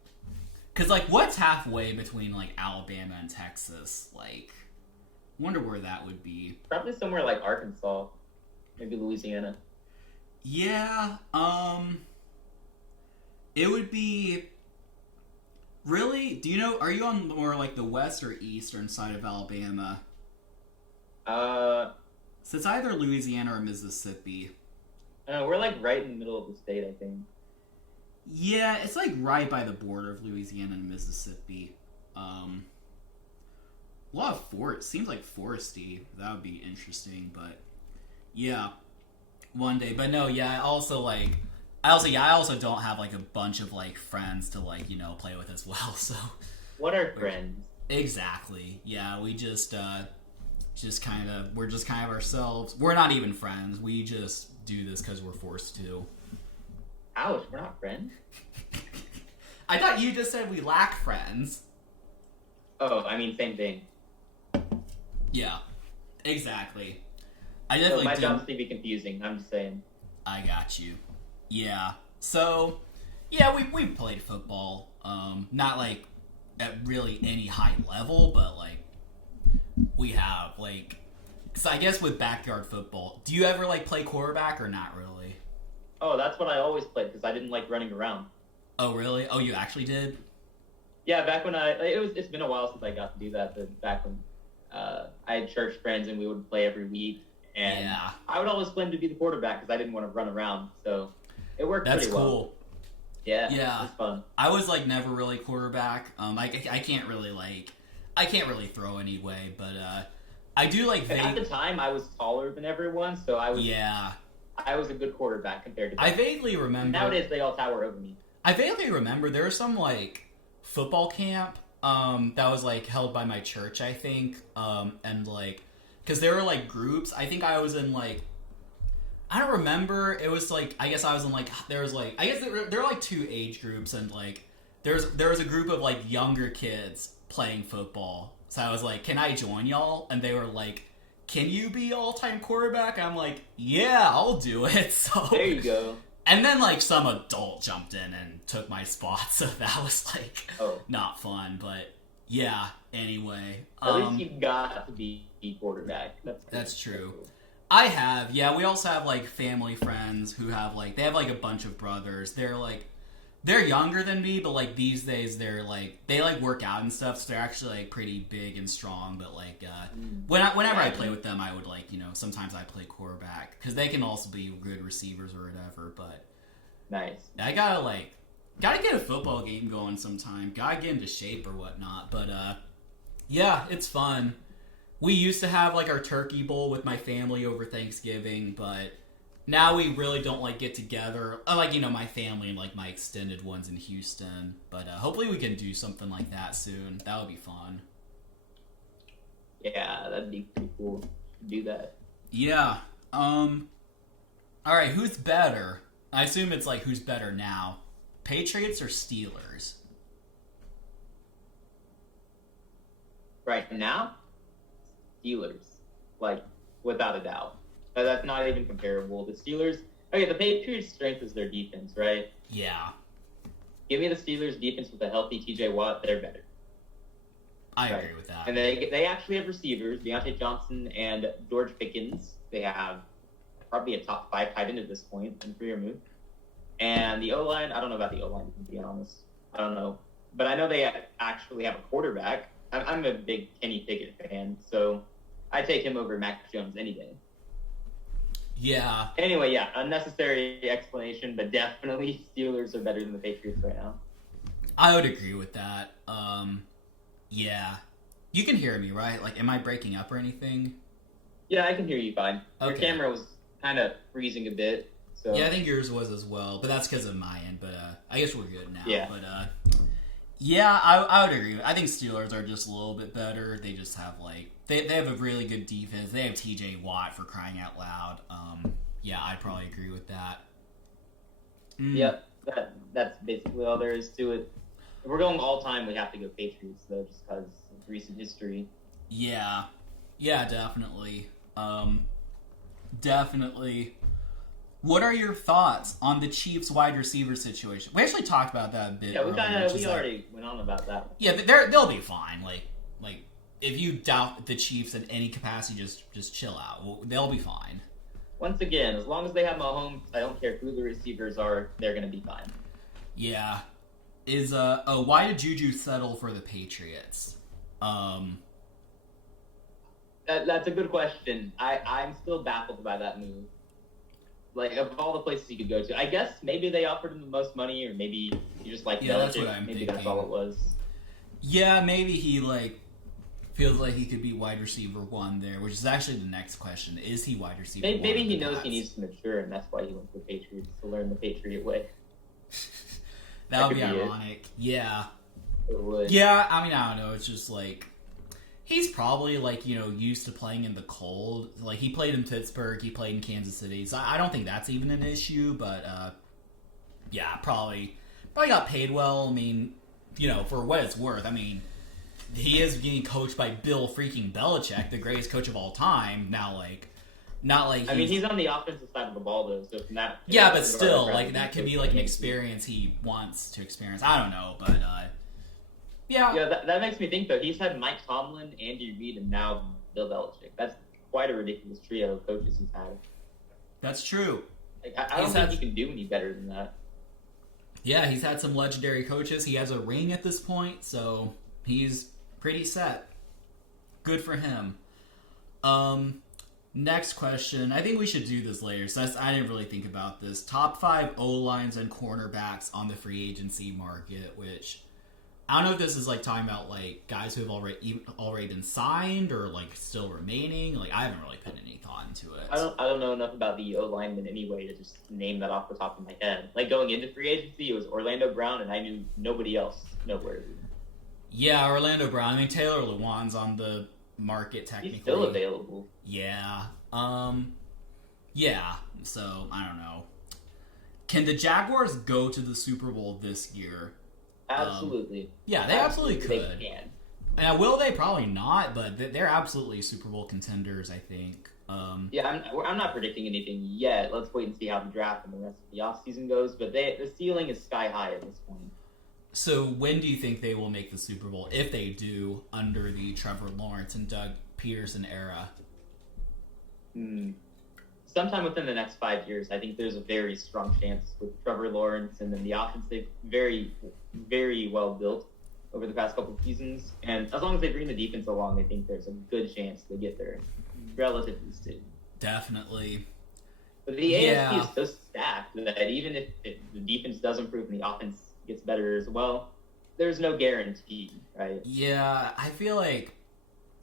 cause like what's halfway between like Alabama and Texas? Like, wonder where that would be. Probably somewhere like Arkansas, maybe Louisiana. Yeah, it would be. Really? Do you know? Are you on more like the west or eastern side of Alabama? So it's either Louisiana or Mississippi. We're like right in the middle of the state, I think. Yeah, it's like right by the border of Louisiana and Mississippi. A lot of forest. Seems like foresty. That would be interesting, but yeah, one day. But no, yeah. I also don't have like a bunch of like friends to like, you know, play with as well. So What are friends? exactly. Yeah, we we're just kind of ourselves. We're not even friends. We just do this because we're forced to. Ouch, we're not friends? I thought you just said we lack friends. Oh, I mean, same thing. Yeah, exactly. I So definitely my do. job's to be confusing, I'm just saying. I got you. Yeah. So, yeah, we played football. Not like at really any high level, but like we have like. So I guess with backyard football, do you ever like play quarterback or not really? Oh, that's what I always played because I didn't like running around. Oh really? Oh, you actually did? Yeah, back when it's been a while since I got to do that, but back when I had church friends and we would play every week, and Yeah. I would always claim to be the quarterback because I didn't want to run around, so it worked That's pretty well. cool. Yeah, Yeah. it was fun. I was like never really quarterback. I can't really throw anyway, but I do like At the time, I was taller than everyone, so I was Yeah. I was a good quarterback compared to them. I vaguely remember. Nowadays, they all tower over me. I vaguely remember there was some like football camp that was like held by my church, I think, and like because there were like groups. I think I was in like I don't remember. It was like I guess I was in like there was like I guess there were like two age groups, and like there was a group of like younger kids playing football. So I was like, "Can I join y'all?" And they were like, "Can you be all-time quarterback?" I'm like, "Yeah, I'll do it." So There you go. And then like some adult jumped in and took my spot, so that was like Oh. not fun. But yeah. Anyway, At least you got to be quarterback. That's true. I have, yeah. We also have like family friends who have like they have like a bunch of brothers. They're younger than me, but like these days they're like they like work out and stuff, so they're actually like pretty big and strong. But like whenever I play with them, I would like sometimes I play quarterback because they can also be good receivers or whatever. But nice. I gotta get a football game going sometime. Gotta get into shape or whatnot. But yeah, it's fun. We used to have like our turkey bowl with my family over Thanksgiving, but now we really don't like get together. Like my family and like my extended ones in Houston. But hopefully we can do something like that soon. That would be fun. Yeah, that'd be pretty cool to do that. Yeah. All right. Who's better? I assume it's like who's better now, Patriots or Steelers? Right now, Steelers, like without a doubt. That's not even comparable. The Steelers. Okay, the Patriots' strength is their defense, right? Yeah, Give me the Steelers' defense with a healthy T.J. Watt. They're better. I agree with that. And they actually have receivers, Deontay Johnson and George Pickens. They have probably a top 5 tight end at this point in career move. And the O-line, I don't know about the O-line, to be honest. I don't know. But I know they actually have a quarterback. I'm a big Kenny Pickett fan, so I take him over Mac Jones any day. Yeah. Anyway, yeah, unnecessary explanation, but definitely Steelers are better than the Patriots right now. I would agree with that. Yeah. You can hear me, right? Like, am I breaking up or anything? Yeah, I can hear you fine. Your Okay. camera was kind of freezing a bit. So Yeah, I think yours was as well, but that's because of my end. But I guess we're good now. Yeah. But yeah, I would agree. I think Steelers are just a little bit better. They just have like they have a really good defense. They have T.J. Watt for crying out loud. Yeah, I'd probably agree with that. Yep, that's basically all there is to it. If we're going all time, we have to go Patriots though, just because of recent history. Yeah, definitely. Definitely. What are your thoughts on the Chiefs wide receiver situation? We actually talked about that a bit. Yeah, we earlier, already went on about that. Yeah, they'll be fine. Like if you doubt the Chiefs in any capacity, just chill out. They'll be fine. Once again, as long as they have Mahomes, I don't care who the receivers are, they're gonna be fine. Yeah. Why did Juju settle for the Patriots? That's a good question. I'm still baffled by that move. Like, of all the places he could go to, I guess maybe they offered him the most money, or maybe he just like Yeah, that's Belichick. what I'm Maybe thinking. that's all it was. Yeah, maybe he like feels like he could be wide receiver 1 there, which is actually the next question. Is he wide receiver 1? Maybe he in the knows Pats? he needs to mature, and that's why he went to the Patriots to learn the Patriot way. That would could be be it. ironic. Yeah. It would. Yeah, I mean, I don't know. It's just like he's probably like used to playing in the cold. Like he played in Pittsburgh, he played in Kansas City. So I don't think that's even an issue. But yeah, probably got paid well. I mean, for what it's worth. I mean, he is getting coached by Bill freaking Belichick, the greatest coach of all time. Now, like, not like I mean, he's on the offensive side of the ball though, so from that. yeah, but still, like that could be like an experience he wants to experience. I don't know, but yeah. Yeah, that makes me think though. He's had Mike Tomlin, Andy Reid, and now Bill Belichick. That's quite a ridiculous trio of coaches he's had. That's true. Like, I don't think he can do any better than that. Yeah, he's had some legendary coaches. He has a ring at this point, so he's pretty set. Good for him. Next question. I think we should do this later. So I didn't really think about this. Top 5 O-lines and cornerbacks on the free agency market, which I don't know if this is like talking about like guys who have already been signed or like still remaining. Like I haven't really put any thought into it. I don't know enough about the O lineman anyway to just name that off the top of my head. Like going into free agency, it was Orlando Brown, and I knew nobody else noteworthy. Yeah, Orlando Brown. I mean Taylor Lewan's on the market technically. He's still available. Yeah. Yeah. So I don't know. Can the Jaguars go to the Super Bowl this year? Absolutely. Yeah, they absolutely They could. can. Now, will they? Probably not, but they're absolutely Super Bowl contenders, I think. Yeah, I'm not predicting anything yet. Let's wait and see how the draft and the rest of the offseason goes. But the ceiling is sky high at this point. So when do you think they will make the Super Bowl, if they do, under the Trevor Lawrence and Doug Peterson era? Sometime within the next 5 years, I think there's a very strong chance with Trevor Lawrence, and then the offense they've very, very well built over the past couple of seasons. And as long as they bring the defense along, I think there's a good chance they get there relatively soon. Definitely. But the AFC is so stacked that even if the defense does improve and the offense gets better as well, there's no guarantee, right? Yeah, I feel like,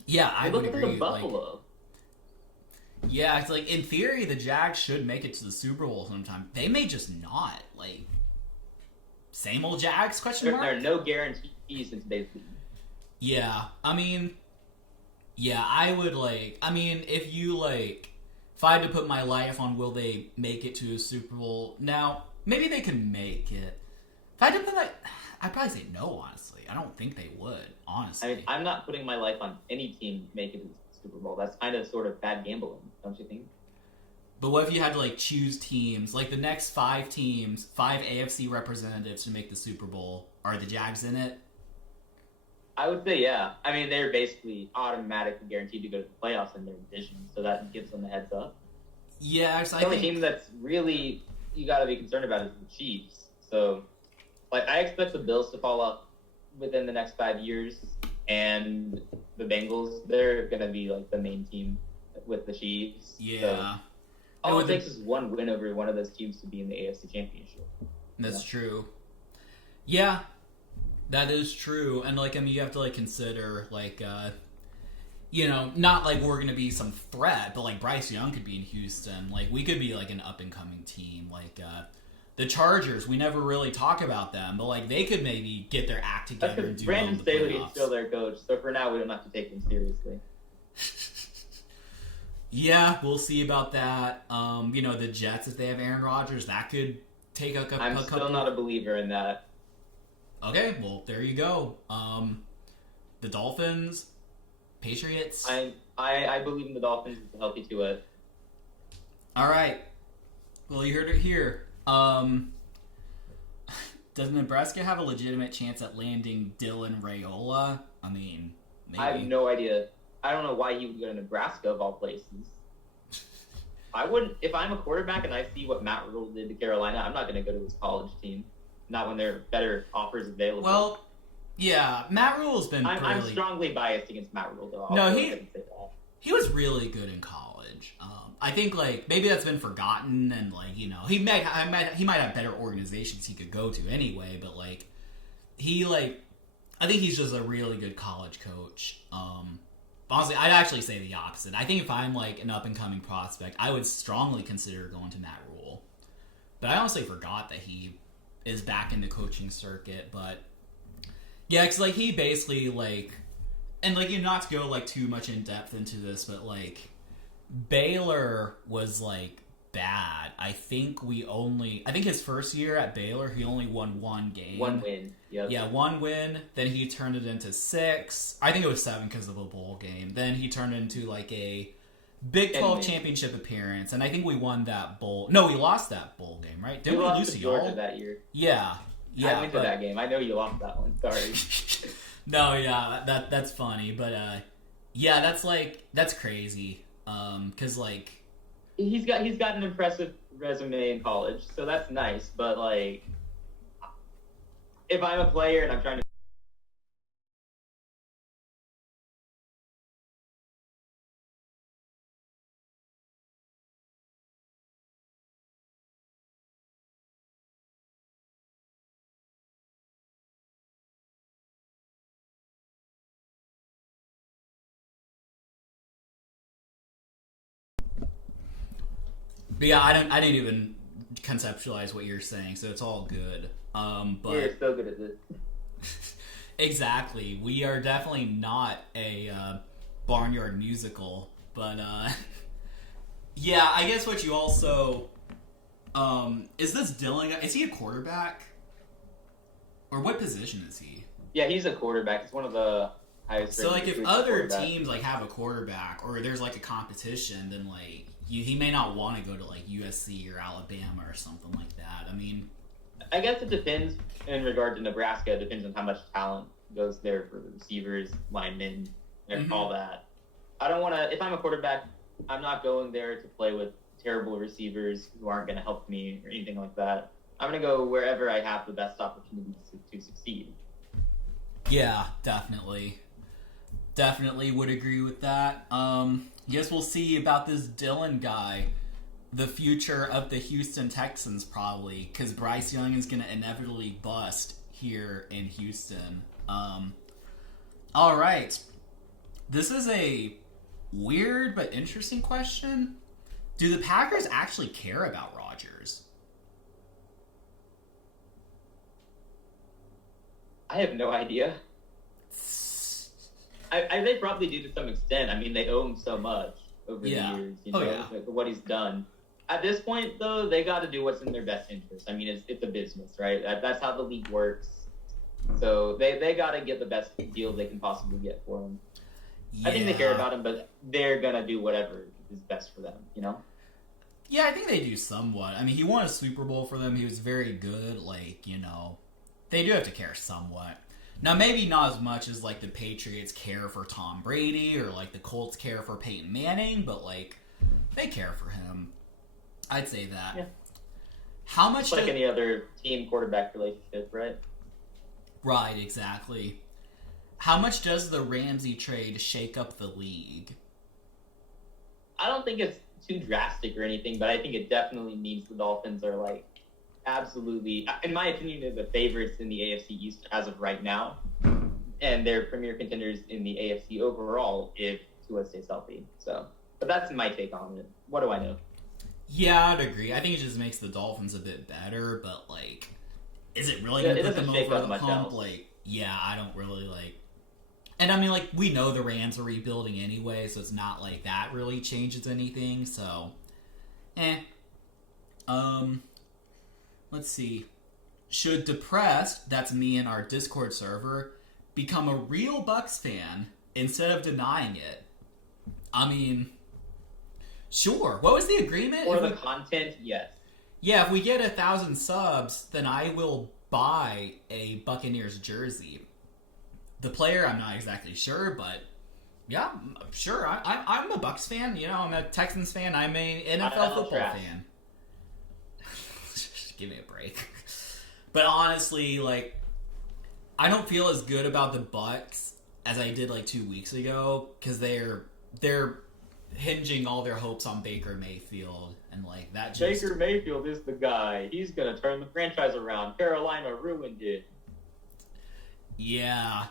I would look agree. at the Buffalo. Yeah, it's like, in theory, the Jags should make it to the Super Bowl sometime. They may just not. Like, same old Jags, question mark? There are no guarantees in today's league. Yeah, I mean, I would, if you, if I had to put my life on will they make it to a Super Bowl, now, maybe they can make it. If I had to put I'd probably say no, honestly. I don't think they would, honestly. I mean, I'm not putting my life on any team making the Super Bowl. That's kind of sort of bad gambling, don't you think? But what if you had to, choose teams? Like, the next 5 teams, 5 AFC representatives to make the Super Bowl, are the Jags in it? I would say, yeah. I mean, they're basically automatically guaranteed to go to the playoffs in their division, so that gives them a heads up. Yeah, the only team that's really you got to be concerned about is the Chiefs. So, I expect the Bills to fall off within the next 5 years, and the Bengals, they're going to be, the main team with the Chiefs. Yeah. So, all it takes is one win over one of those teams to be in the AFC Championship. That's true. Yeah, that is true. And, you have to, consider, not we're going to be some threat, but, Bryce Young could be in Houston. We could be, an up-and-coming team. The Chargers, we never really talk about them, but, they could maybe get their act together and do Brandon well in the Staley playoffs. is still their coach, so for now we don't have to take them seriously. Yeah, we'll see about that. The Jets, if they have Aaron Rodgers, that could take a couple... I'm still not a believer in that. Okay, well, there you go. The Dolphins, Patriots. I believe in the Dolphins. It's a healthy to it. All right. Well, you heard it here. Does Nebraska have a legitimate chance at landing Dylan Raiola? I mean, maybe. I have no idea. I don't know why he would go to Nebraska of all places. I wouldn't. If I'm a quarterback and I see what Matt Rule did to Carolina, I'm not going to go to his college team. Not when there are better offers available. Well, yeah, Matt Rule's been. I'm strongly biased against Matt Rule, though. No, he was really good in college. I think maybe that's been forgotten, and he might have better organizations he could go to anyway. But I think he's just a really good college coach. Honestly, I'd actually say the opposite. I think if I'm an up and coming prospect, I would strongly consider going to Matt Rule. But I honestly forgot that he is back in the coaching circuit. But yeah, because he basically and not to go too much in depth into this, but Baylor was bad. I think his first year at Baylor, he only won 1 game. 1 win. Yep. Yeah, 1 win. Then he turned it into 6. I think it was 7 because of a bowl game. Then he turned it into a Big 12 championship appearance, and I think we won that bowl. No, we lost that bowl game, right? Didn't we lose to Georgia that year? Yeah. I went to that game. I know you lost that one. Sorry. No, yeah, that's funny, but yeah, that's crazy. Cause he's got an impressive resume in college, so that's nice. But if I'm a player and I'm trying to But yeah, I didn't even conceptualize what you're saying, so it's all good. But you're so good at this. Exactly. We are definitely not a barnyard musical, but yeah, I guess what you also is this Dylan? Is he a quarterback? Or what position is he? Yeah, he's a quarterback. It's one of the highest. So like, rated if recruits for other quarterbacks. teams like have a quarterback, or there's like a competition, then like he may not want to go to like USC or Alabama or something like that. I mean, I guess it depends in regard to Nebraska. It depends on how much talent goes there for the receivers, linemen, and all that. I don't want to. If I'm a quarterback, I'm not going there to play with terrible receivers who aren't going to help me or anything like that. I'm going to go wherever I have the best opportunities to succeed. yeah, definitely. Definitely would agree with that. Guess we'll see about this Dylan guy. The future of the Houston Texans, probably, because Bryce Young is going to inevitably bust here in Houston. All right. This is a weird but interesting question. Do the Packers actually care about Rodgers? I have no idea. They probably do to some extent. I mean, they owe him so much over the years, like what he's done. At this point, though, they got to do what's in their best interest. I mean, it's a business, right? That's how the league works. So they got to get the best deal they can possibly get for him. Yeah. I think they care about him, but they're going to do whatever is best for them, you know? Yeah, I think they do somewhat. I mean, he won a Super Bowl for them. He was very good. Like, they do have to care somewhat. Now, maybe not as much as, like, the Patriots care for Tom Brady or, like, the Colts care for Peyton Manning, but, like, they care for him. I'd say that. Yeah. How much... It's like any other team-quarterback relationship, right? Right, exactly. How much does the Ramsey trade shake up the league? I don't think it's too drastic or anything, but I think it definitely means the Dolphins are, like, absolutely, in my opinion, they're the favorites in the AFC East as of right now, and they're premier contenders in the AFC overall if Tua stays healthy. So, but that's my take on it. What do I know? Yeah, I'd agree. I think it just makes the Dolphins a bit better, but, like, is it really going to put them over the hump? Like, yeah, I don't really, like... And, I mean, like, we know the Rams are rebuilding anyway, so it's not like that really changes anything, so... Let's see. Should Depressed, that's me and our Discord server, become a real Bucks fan instead of denying it? I mean... Sure. What was the agreement? For the content, yes. Yeah, if we get 1,000 subs, then I will buy a Buccaneers jersey. The player, I'm not exactly sure, but yeah, sure. I'm a Bucks fan. I'm a Texans fan. I'm a NFL football fan. Give me a break. But honestly, like, I don't feel as good about the Bucks as I did like 2 weeks ago because they're hinging all their hopes on Baker Mayfield, and like that just... Baker Mayfield is the guy. He's gonna turn the franchise around. Carolina ruined it. Yeah,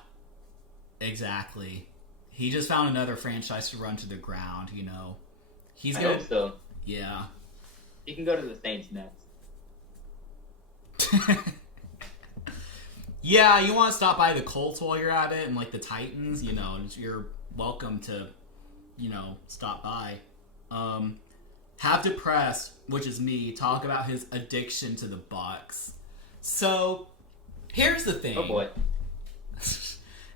exactly. He just found another franchise to run to the ground. He's I hope so. Yeah. He can go to the Saints next. Yeah, you want to stop by the Colts while you're at it, and like the Titans, you're welcome to. Stop by. Have Depressed, which is me, talk about his addiction to the Bucks. So, here's the thing. Oh boy.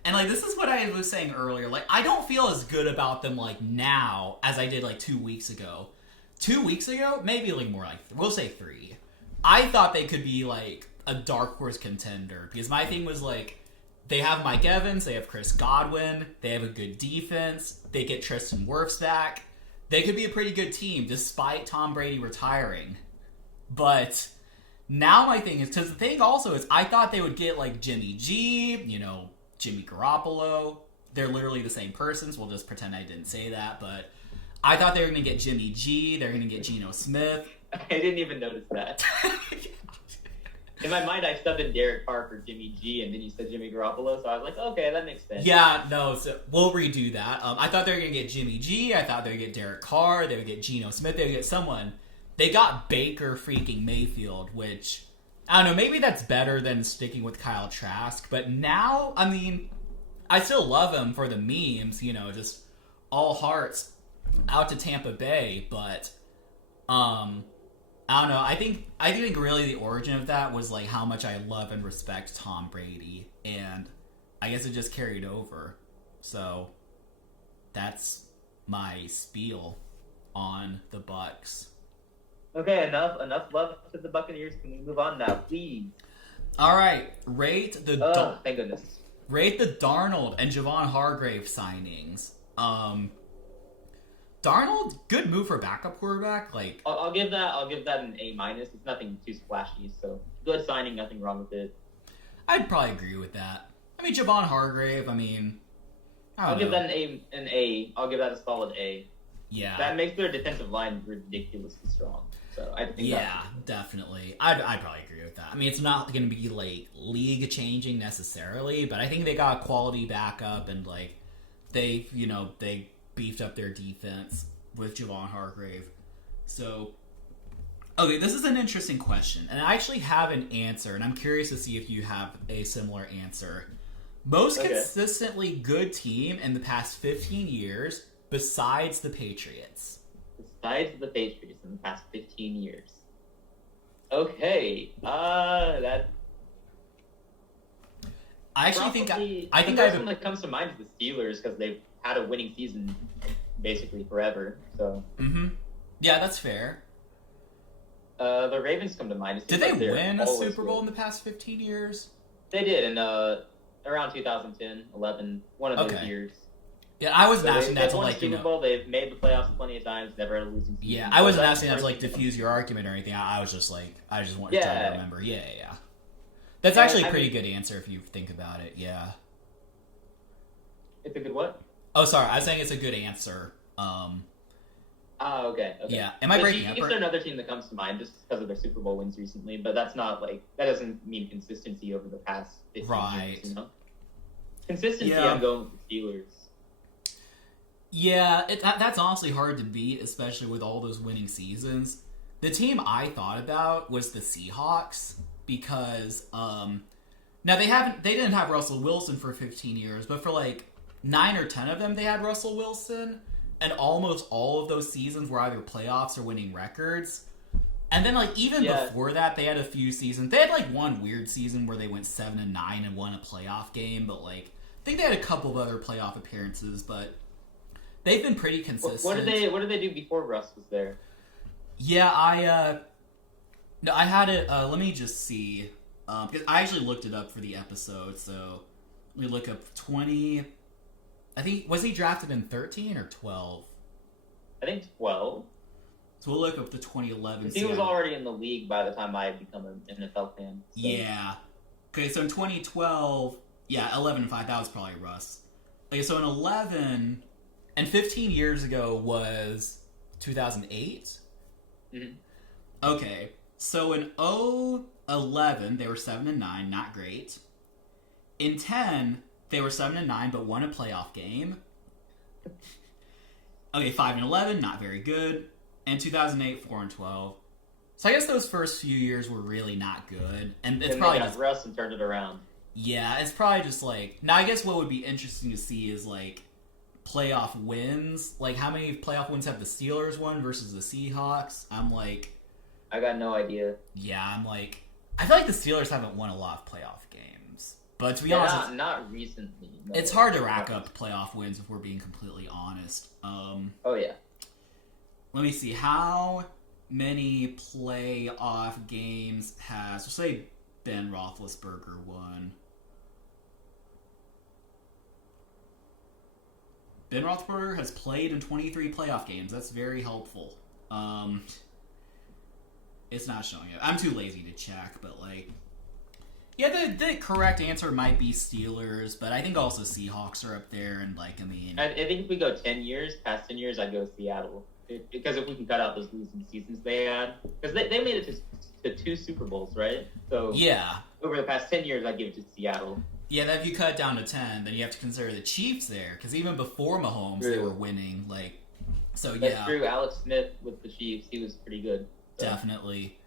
And like, this is what I was saying earlier. Like, I don't feel as good about them like now as I did like 2 weeks ago. 2 weeks ago, maybe like more like, we'll say 3. I thought they could be like a dark horse contender because my thing was like, they have Mike Evans, they have Chris Godwin, they have a good defense, they get Tristan Wirfs back. They could be a pretty good team despite Tom Brady retiring. But now my thing is, because the thing also is, I thought they would get like Jimmy G, Jimmy Garoppolo. They're literally the same persons. We'll just pretend I didn't say that. But I thought they were going to get Jimmy G, they're going to get Geno Smith. I didn't even notice that. In my mind, I subbed in Derek Carr for Jimmy G, and then you said Jimmy Garoppolo, so I was like, okay, that makes sense. Yeah, no, so we'll redo that. I thought they were going to get Jimmy G, I thought they would get Derek Carr, they would get Geno Smith, they would get someone. They got Baker freaking Mayfield, which, I don't know, maybe that's better than sticking with Kyle Trask, but now, I mean, I still love him for the memes, just all hearts out to Tampa Bay, but, I don't know. I think really the origin of that was like how much I love and respect Tom Brady, and I guess it just carried over. So that's my spiel on the Bucks. Okay, enough love to the Buccaneers. Can we move on now, please? All right, rate the Thank goodness. rate the Darnold and Javon Hargrave signings. Darnold, good move for backup quarterback. Like I'll give that an A minus. It's nothing too splashy, so good signing, nothing wrong with it. I'd probably agree with that. I mean, Javon Hargrave. I mean, I'll give that an A. I'll give that a solid A. Yeah, that makes their defensive line ridiculously strong. So I think definitely. I'd probably agree with that. I mean, it's not going to be like league changing necessarily, but I think they got a quality backup, and like they beefed up their defense with Javon Hargrave. So, okay, this is an interesting question, and I actually have an answer, and I'm curious to see if you have a similar answer. Most consistently good team in the past 15 years, besides the Patriots. Besides the Patriots in the past 15 years. Okay, that. I actually think the first one that comes to mind is the Steelers because they've had a winning season basically forever. So. Yeah, that's fair. The Ravens come to mind. Did they win a Super Bowl in the past 15 years? They did in around 2010, 11, one of those years. Yeah, I wasn't asking that to like Super Bowl. They've made the playoffs plenty of times. Never had a losing season. Yeah, I wasn't asking that to like diffuse your argument or anything. I was just like, I just wanted to remember. Yeah. That's actually a pretty good answer if you think about it. Yeah. It's a good what? Oh, sorry. I was saying it's a good answer. Okay. Yeah. Am I breaking up? Chiefs are another team that comes to mind just because of their Super Bowl wins recently, but that's not like that doesn't mean consistency over the past 15 years. You know? Consistency, I'm going with the Steelers. Yeah, that's honestly hard to beat, especially with all those winning seasons. The team I thought about was the Seahawks because now they didn't have Russell Wilson for 15 years, but for like 9 or 10 of them they had Russell Wilson, and almost all of those seasons were either playoffs or winning records. And then like even before that they had a few seasons. They had like one weird season where they went 7-9 and won a playoff game, but like I think they had a couple of other playoff appearances, but they've been pretty consistent. What did they do before Russ was there? Yeah, I had it. Let me just see, because I actually looked it up for the episode. So let me look up 20. I think was he drafted in 13 or 12? I think 12. So we'll look up the 2011. He was already in the league by the time I had become an NFL fan. So. Yeah. Okay, so in 2012, 11-5. That was probably Russ. Okay, so in 11. And 15 years ago was 2008? Mm-hmm. Okay, so in 11 they were 7-9, not great. In 10, they were 7-9, but won a playoff game. Okay, 5-11, not very good. And 2008, 4-12. So I guess those first few years were really not good. And it's probably just Russ and turned it around. Yeah, it's probably just like now. I guess what would be interesting to see is like playoff wins. Like, how many playoff wins have the Steelers won versus the Seahawks? I got no idea. Yeah, I feel like the Steelers haven't won a lot of playoff games. But to be honest, not recently. No. It's hard to rack up playoff wins if we're being completely honest. Oh, yeah. Let me see. How many playoff games has, let's say, Ben Roethlisberger won? Ben Roethlisberger has played in 23 playoff games. That's very helpful. It's not showing it. I'm too lazy to check, but the correct answer might be Steelers, but I think also Seahawks are up there, and I think if we go past 10 years, I'd go Seattle. Because if we can cut out those losing seasons they had. Because they made it to 2 Super Bowls, right? So yeah. Over the past 10 years, I'd give it to Seattle. Yeah, then if you cut it down to 10, then you have to consider the Chiefs there, because even before Mahomes, they were winning. That's true. Alex Smith with the Chiefs, he was pretty good. So. Definitely.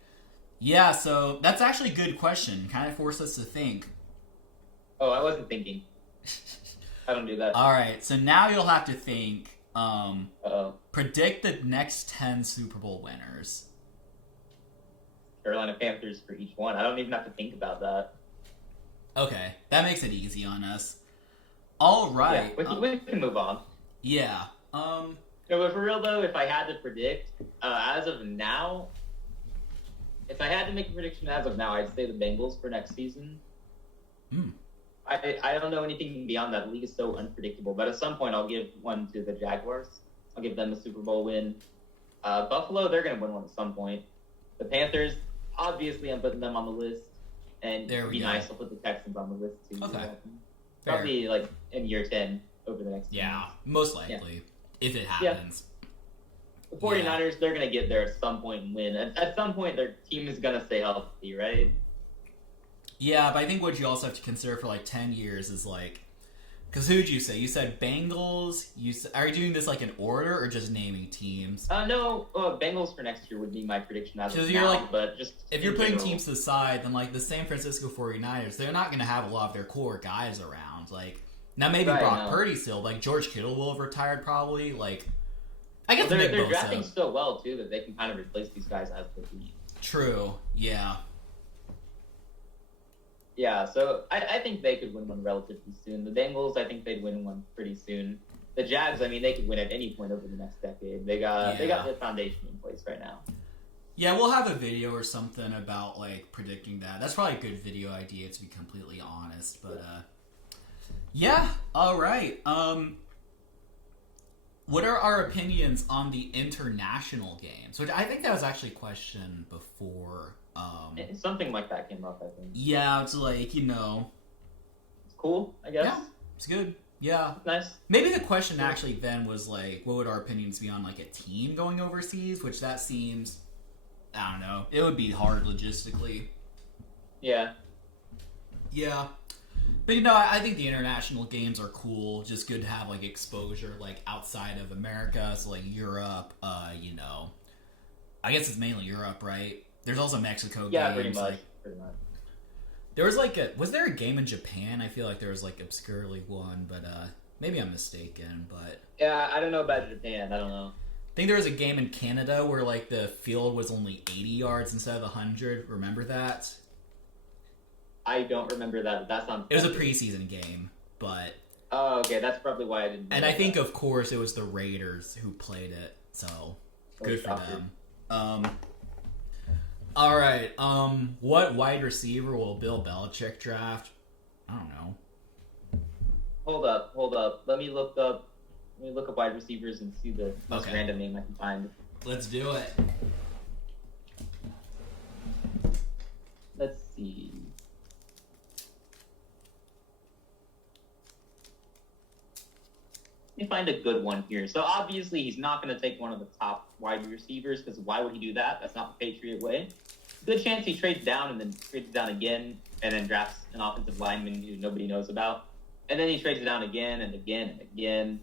Yeah, so that's actually a good question. Kind of forced us to think. Oh, I wasn't thinking. I don't do that. All right, so now you'll have to think. Uh-oh. Predict the next 10 Super Bowl winners. Carolina Panthers for each one. I don't even have to think about that. Okay, that makes it easy on us. All right. Yeah, we can move on. Yeah. No, but for real though, if I had to predict, as of now, if I had to make a prediction as of now, I'd say the Bengals for next season. I don't know anything beyond that. The league is so unpredictable. But at some point, I'll give one to the Jaguars. I'll give them a Super Bowl win. Buffalo, they're going to win one at some point. The Panthers, obviously, I'm putting them on the list. And it'd be nice. I'll put the Texans on the list too. Okay. Probably like in year 10 over the next 10 Yeah, years. most likely. If it happens. The 49ers, they're going to get there at some point and win. At some point, their team is going to stay healthy, right? Yeah, but I think what you also have to consider for like 10 years is like, because who'd you say? You said Bengals. Are you doing this like in order or just naming teams? No, Bengals for next year would be my prediction as of you're now, like, but just if you're putting teams aside, then like the San Francisco 49ers, they're not going to have a lot of their core guys around. Like, now maybe Brock Purdy still, like George Kittle will have retired probably. Like, I guess they're drafting so well too that they can kind of replace these guys as they need. True. Yeah. Yeah, so I think they could win one relatively soon. The Bengals, I think they'd win one pretty soon. The Jags, I mean, they could win at any point over the next decade. They got the foundation in place right now. Yeah, we'll have a video or something about like predicting that. That's probably a good video idea to be completely honest. But yeah, all right. What are our opinions on the international games? Which I think that was actually a question before. Something like that came up, I think. Yeah, it's like, It's cool, I guess. Yeah, it's good. Yeah. It's nice. Maybe the question actually then was like, what would our opinions be on like a team going overseas? Which that seems, I don't know. It would be hard logistically. Yeah. Yeah. But I think the international games are cool. Just good to have like exposure like outside of America. So like Europe, I guess it's mainly Europe, right? There's also Mexico games. Yeah, pretty much. There was like was there a game in Japan? I feel like there was like obscurely one, but maybe I'm mistaken. But yeah, I don't know about Japan. I don't know. I think there was a game in Canada where like the field was only 80 yards instead of 100. Remember that? I don't remember that. That sounds. It was a preseason game, but. Oh, okay. That's probably why I didn't. And I think, of course, it was the Raiders who played it. So good for them. All right. What wide receiver will Bill Belichick draft? I don't know. Hold up. Let me look up wide receivers and see the most random name I can find. Let's do it. Let's see. Let me find a good one here. So obviously he's not going to take one of the top wide receivers because why would he do that? That's not the Patriot way. Good chance he trades down and then trades down again and then drafts an offensive lineman who nobody knows about. And then he trades down again and again and again.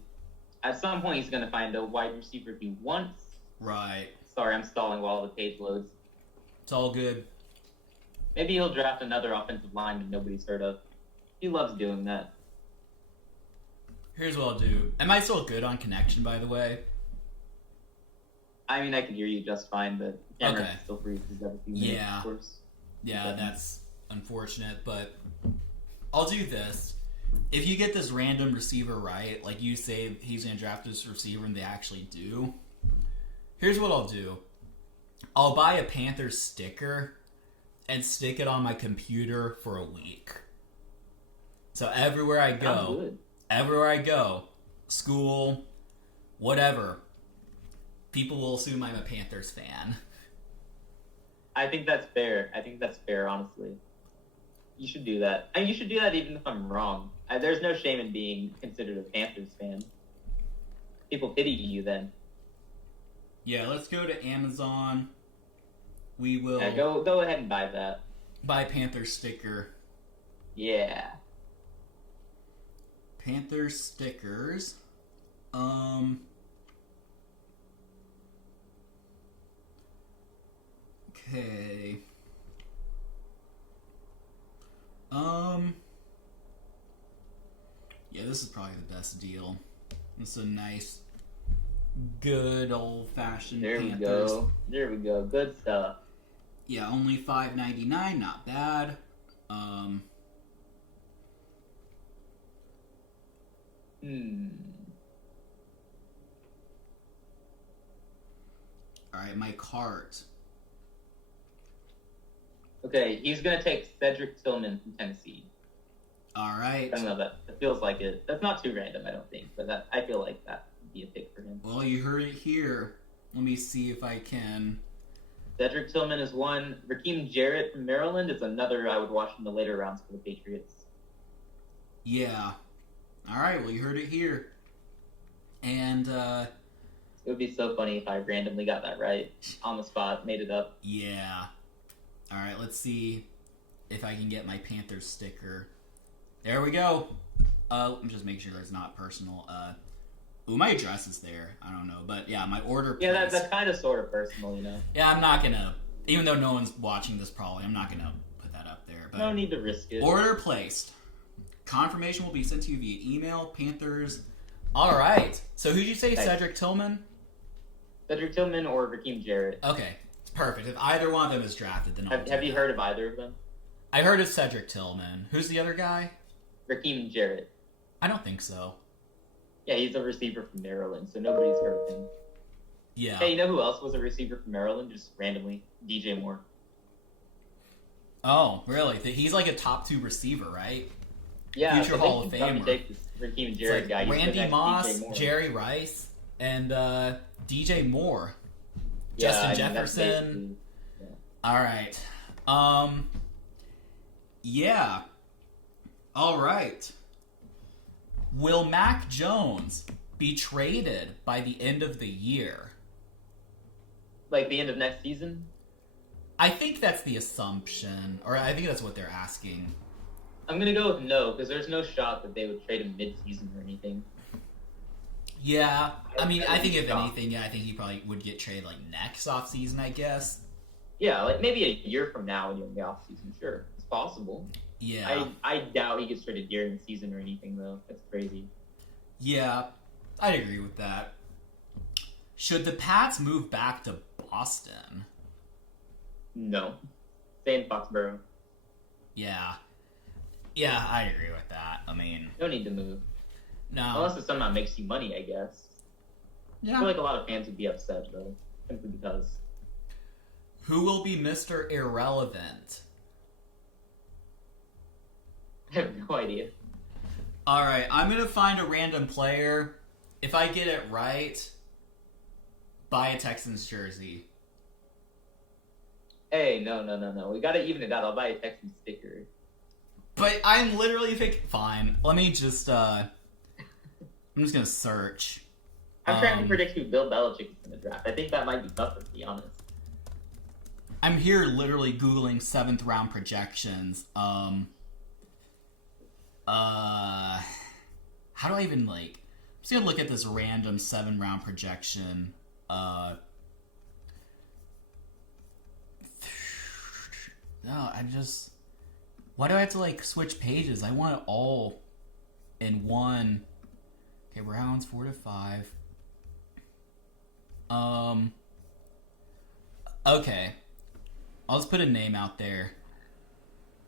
At some point he's going to find a wide receiver he wants. Right. Sorry, I'm stalling while the page loads. It's all good. Maybe he'll draft another offensive lineman nobody's heard of. He loves doing that. Here's what I'll do. Am I still good on connection, by the way? I mean, I can hear you just fine, but camera still freezes every few minutes, of course. Yeah, that's unfortunate, but I'll do this. If you get this random receiver right, like you say he's going to draft this receiver and they actually do, here's what I'll do. I'll buy a Panthers sticker and stick it on my computer for a week. So everywhere I go, school, whatever, people will assume I'm a Panthers fan. I think that's fair. Honestly. You should do that. And you should do that even if I'm wrong. There's no shame in being considered a Panthers fan. People pity you then. Yeah, let's go to Amazon. We will... Yeah, go ahead and buy that. Buy Panthers sticker. Yeah. Panthers stickers. Okay. Yeah, this is probably the best deal. It's a nice, good old-fashioned Panthers. There we go. Good stuff. Yeah, only $5.99, not bad. Alright, my cart. Okay, he's gonna take Cedric Tillman from Tennessee. Alright. I don't know, that feels like it. That's not too random, I don't think, but I feel like that would be a pick for him. Well, you heard it here. Let me see if I can... Cedric Tillman is one. Raheem Jarrett from Maryland is another I would watch in the later rounds for the Patriots. Yeah. Alright, well, you heard it here. And, It would be so funny if I randomly got that right on the spot, made it up. yeah. Alright, let's see if I can get my Panthers sticker. There we go. Let me just make sure it's not personal. Ooh, my address is there. I don't know. But yeah, my order Yeah, place. that's kind of sort of personal, you know? Yeah, I'm not gonna, even though no one's watching this probably, I'm not gonna put that up there. But No need to risk it. order placed. Confirmation will be sent to you via email, Panthers. Alright. So who'd you say, Nice. Cedric Tillman? Cedric Tillman or Raheem Jarrett. Okay. It's perfect. If either one of them is drafted, then I'll Have take you that. heard of either of them? I heard of Cedric Tillman. Who's the other guy? Raheem Jarrett. I don't think so. Yeah, he's a receiver from Maryland, so nobody's heard of him. Yeah. Hey, you know who else was a receiver from Maryland? Just randomly, DJ Moore. Oh, really? He's like a top 2 receiver, right? Yeah, Future so Hall they of should probably Famer. take this Raheem It's Jarrett like guy. He's the Randy next Moss, DJ Moore. Jerry Rice, and DJ Moore. Yeah, Justin I mean, that's Jefferson. basically- All right. Yeah. All right. Will Mac Jones be traded by the end of the year? Like the end of next season? I think that's the assumption, or I think that's what they're asking. I'm gonna go with no, because there's no shot that they would trade him mid-season or anything. Yeah, I mean, I would think be if shocked. anything, yeah, I think he probably would get traded like next offseason, I guess. Yeah, like maybe a year from now when you're in the off season, sure, it's possible. Yeah, I doubt he gets traded during the season or anything though. That's crazy. yeah, I'd agree with that. Should the Pats move back to Boston? No, stay in Foxborough. Yeah, yeah, I agree with that. I mean, No need to move no, unless it somehow makes you money. I guess. I yeah. feel like a lot of fans would be upset though, simply because. Who will be Mr. Irrelevant? I have no idea. All right, I'm gonna find a random player. If I get it right, buy a Texans jersey. Hey, no. We gotta even it out. I'll buy a Texans sticker. But I'm literally thinking. Fine, let me just. I'm just gonna search. I'm trying to predict who Bill Belichick is gonna draft. I think that might be tougher, to be honest. I'm here literally Googling 7th round projections. How do I even like? I'm just gonna look at this random 7 round projection. No, I just. Why do I have to like switch pages? I want it all in one. Okay, rounds 4 to 5. Okay. I'll just put a name out there.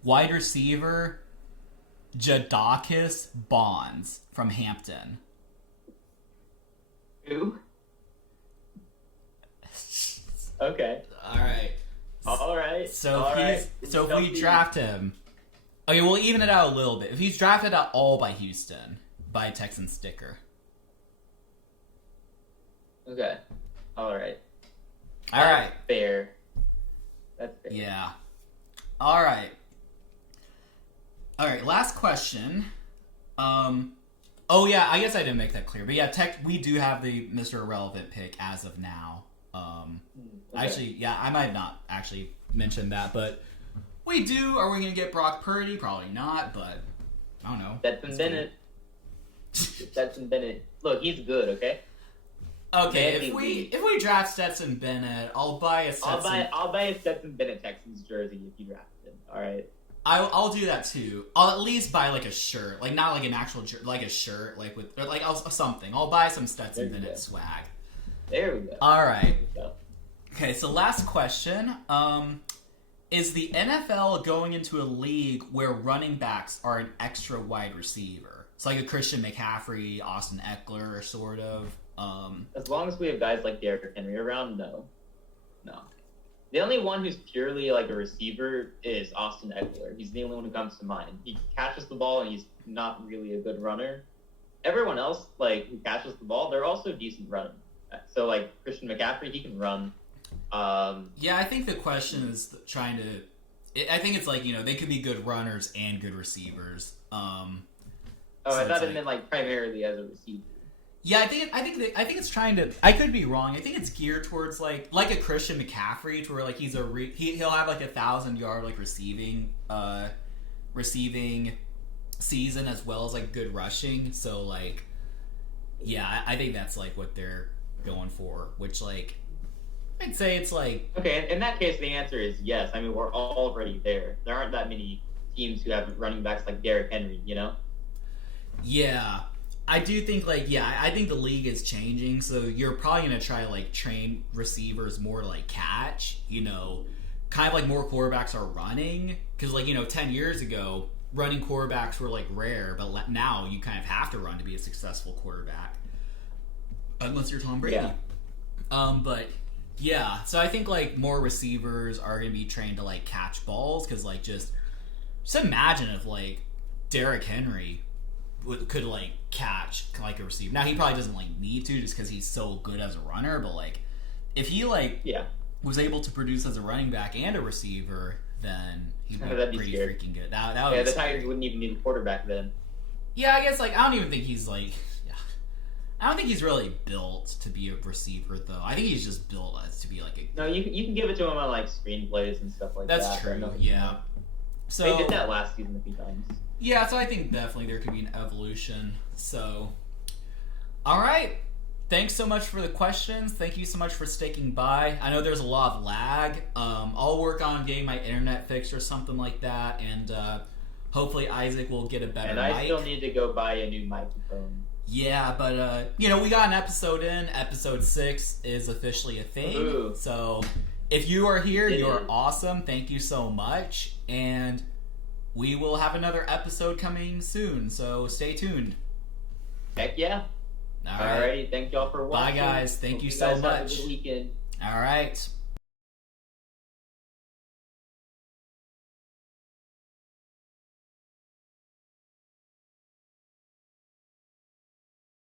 Wide receiver, Jadakis Bonds from Hampton. Who? Okay. All right. All right. So all if right. if we draft him, okay, we'll even it out a little bit. If he's drafted at all by Houston, buy a Texan sticker. Okay. All right. All right. That's fair. That's fair. Yeah. All right. All right. Last question. Oh yeah, I guess I didn't make that clear, but yeah, we do have the Mr. Irrelevant pick as of now. Okay. Actually, yeah, I might have not actually mentioned that, but we do. Are we gonna get Brock Purdy? Probably not, but I don't know. Stetson Bennett. Stetson Bennett. Look, he's good. Okay. Okay, Maybe if we draft Stetson Bennett, I'll buy a Stetson. I'll buy a Stetson Bennett Texans jersey if you draft him. All right. I'll do that too. I'll at least buy like a shirt, like not like an actual like a shirt, like with or like something. I'll buy some Stetson There you Bennett go. swag. There we go. All right. There we go. Okay, so last question. is the NFL going into a league where running backs are an extra wide receiver? It's like a Christian McCaffrey, Austin Eckler, sort of. As long as we have guys like Derrick Henry around, no. The only one who's purely like a receiver is Austin Eckler. He's the only one who comes to mind. He catches the ball and he's not really a good runner. Everyone else, like, who catches the ball, they're also decent running. So, like, Christian McCaffrey, he can run. Yeah, I think the question is trying to... I think it's like, they could be good runners and good receivers. I thought it meant, like, primarily as a receiver. Yeah, I think it's trying to... I could be wrong. I think it's geared towards, like a Christian McCaffrey, to where, like, he'll have, like, 1,000-yard, like, receiving season as well as, like, good rushing. So, like, yeah, I think that's, like, what they're going for, which, like, I'd say it's, like... Okay, in that case, the answer is yes. I mean, we're already there. There aren't that many teams who have running backs like Derrick Henry, Yeah. I do think, like, I think the league is changing, so you're probably going to try to, like, train receivers more to, like, catch, kind of like more quarterbacks are running, because, like, 10 years ago, running quarterbacks were, like, rare, but now you kind of have to run to be a successful quarterback, unless you're Tom Brady. Yeah. But, yeah, so I think, like, more receivers are going to be trained to, like, catch balls, because, like, just imagine if, like, Derrick Henry could, like, catch, like, a receiver. Now, he probably doesn't, like, need to, just because he's so good as a runner, but, like, if he, like, was able to produce as a running back and a receiver, then he'd be pretty freaking good. That would the Tigers wouldn't even need a quarterback then. Yeah, I guess, like, I don't even think he's, like... I don't think he's really built to be a receiver, though. I think he's just built as to be, like, a... No, you can give it to him on, like, screenplays and stuff like that. That's true, yeah. So they did that last season a few times. Yeah, so I think definitely there could be an evolution. So, all right. Thanks so much for the questions. Thank you so much for sticking by. I know there's a lot of lag. I'll work on getting my internet fixed or something like that, and hopefully Isaac will get a better mic. And I still need to go buy a new microphone. Yeah, but, we got an episode in. Episode 6 is officially a thing. Ooh. So, if you are here, you're awesome. Thank you so much. And we will have another episode coming soon, so stay tuned. Heck yeah. All right. Alrighty, thank y'all for watching. Bye, guys. Thank you so guys much. Have a good weekend. All right.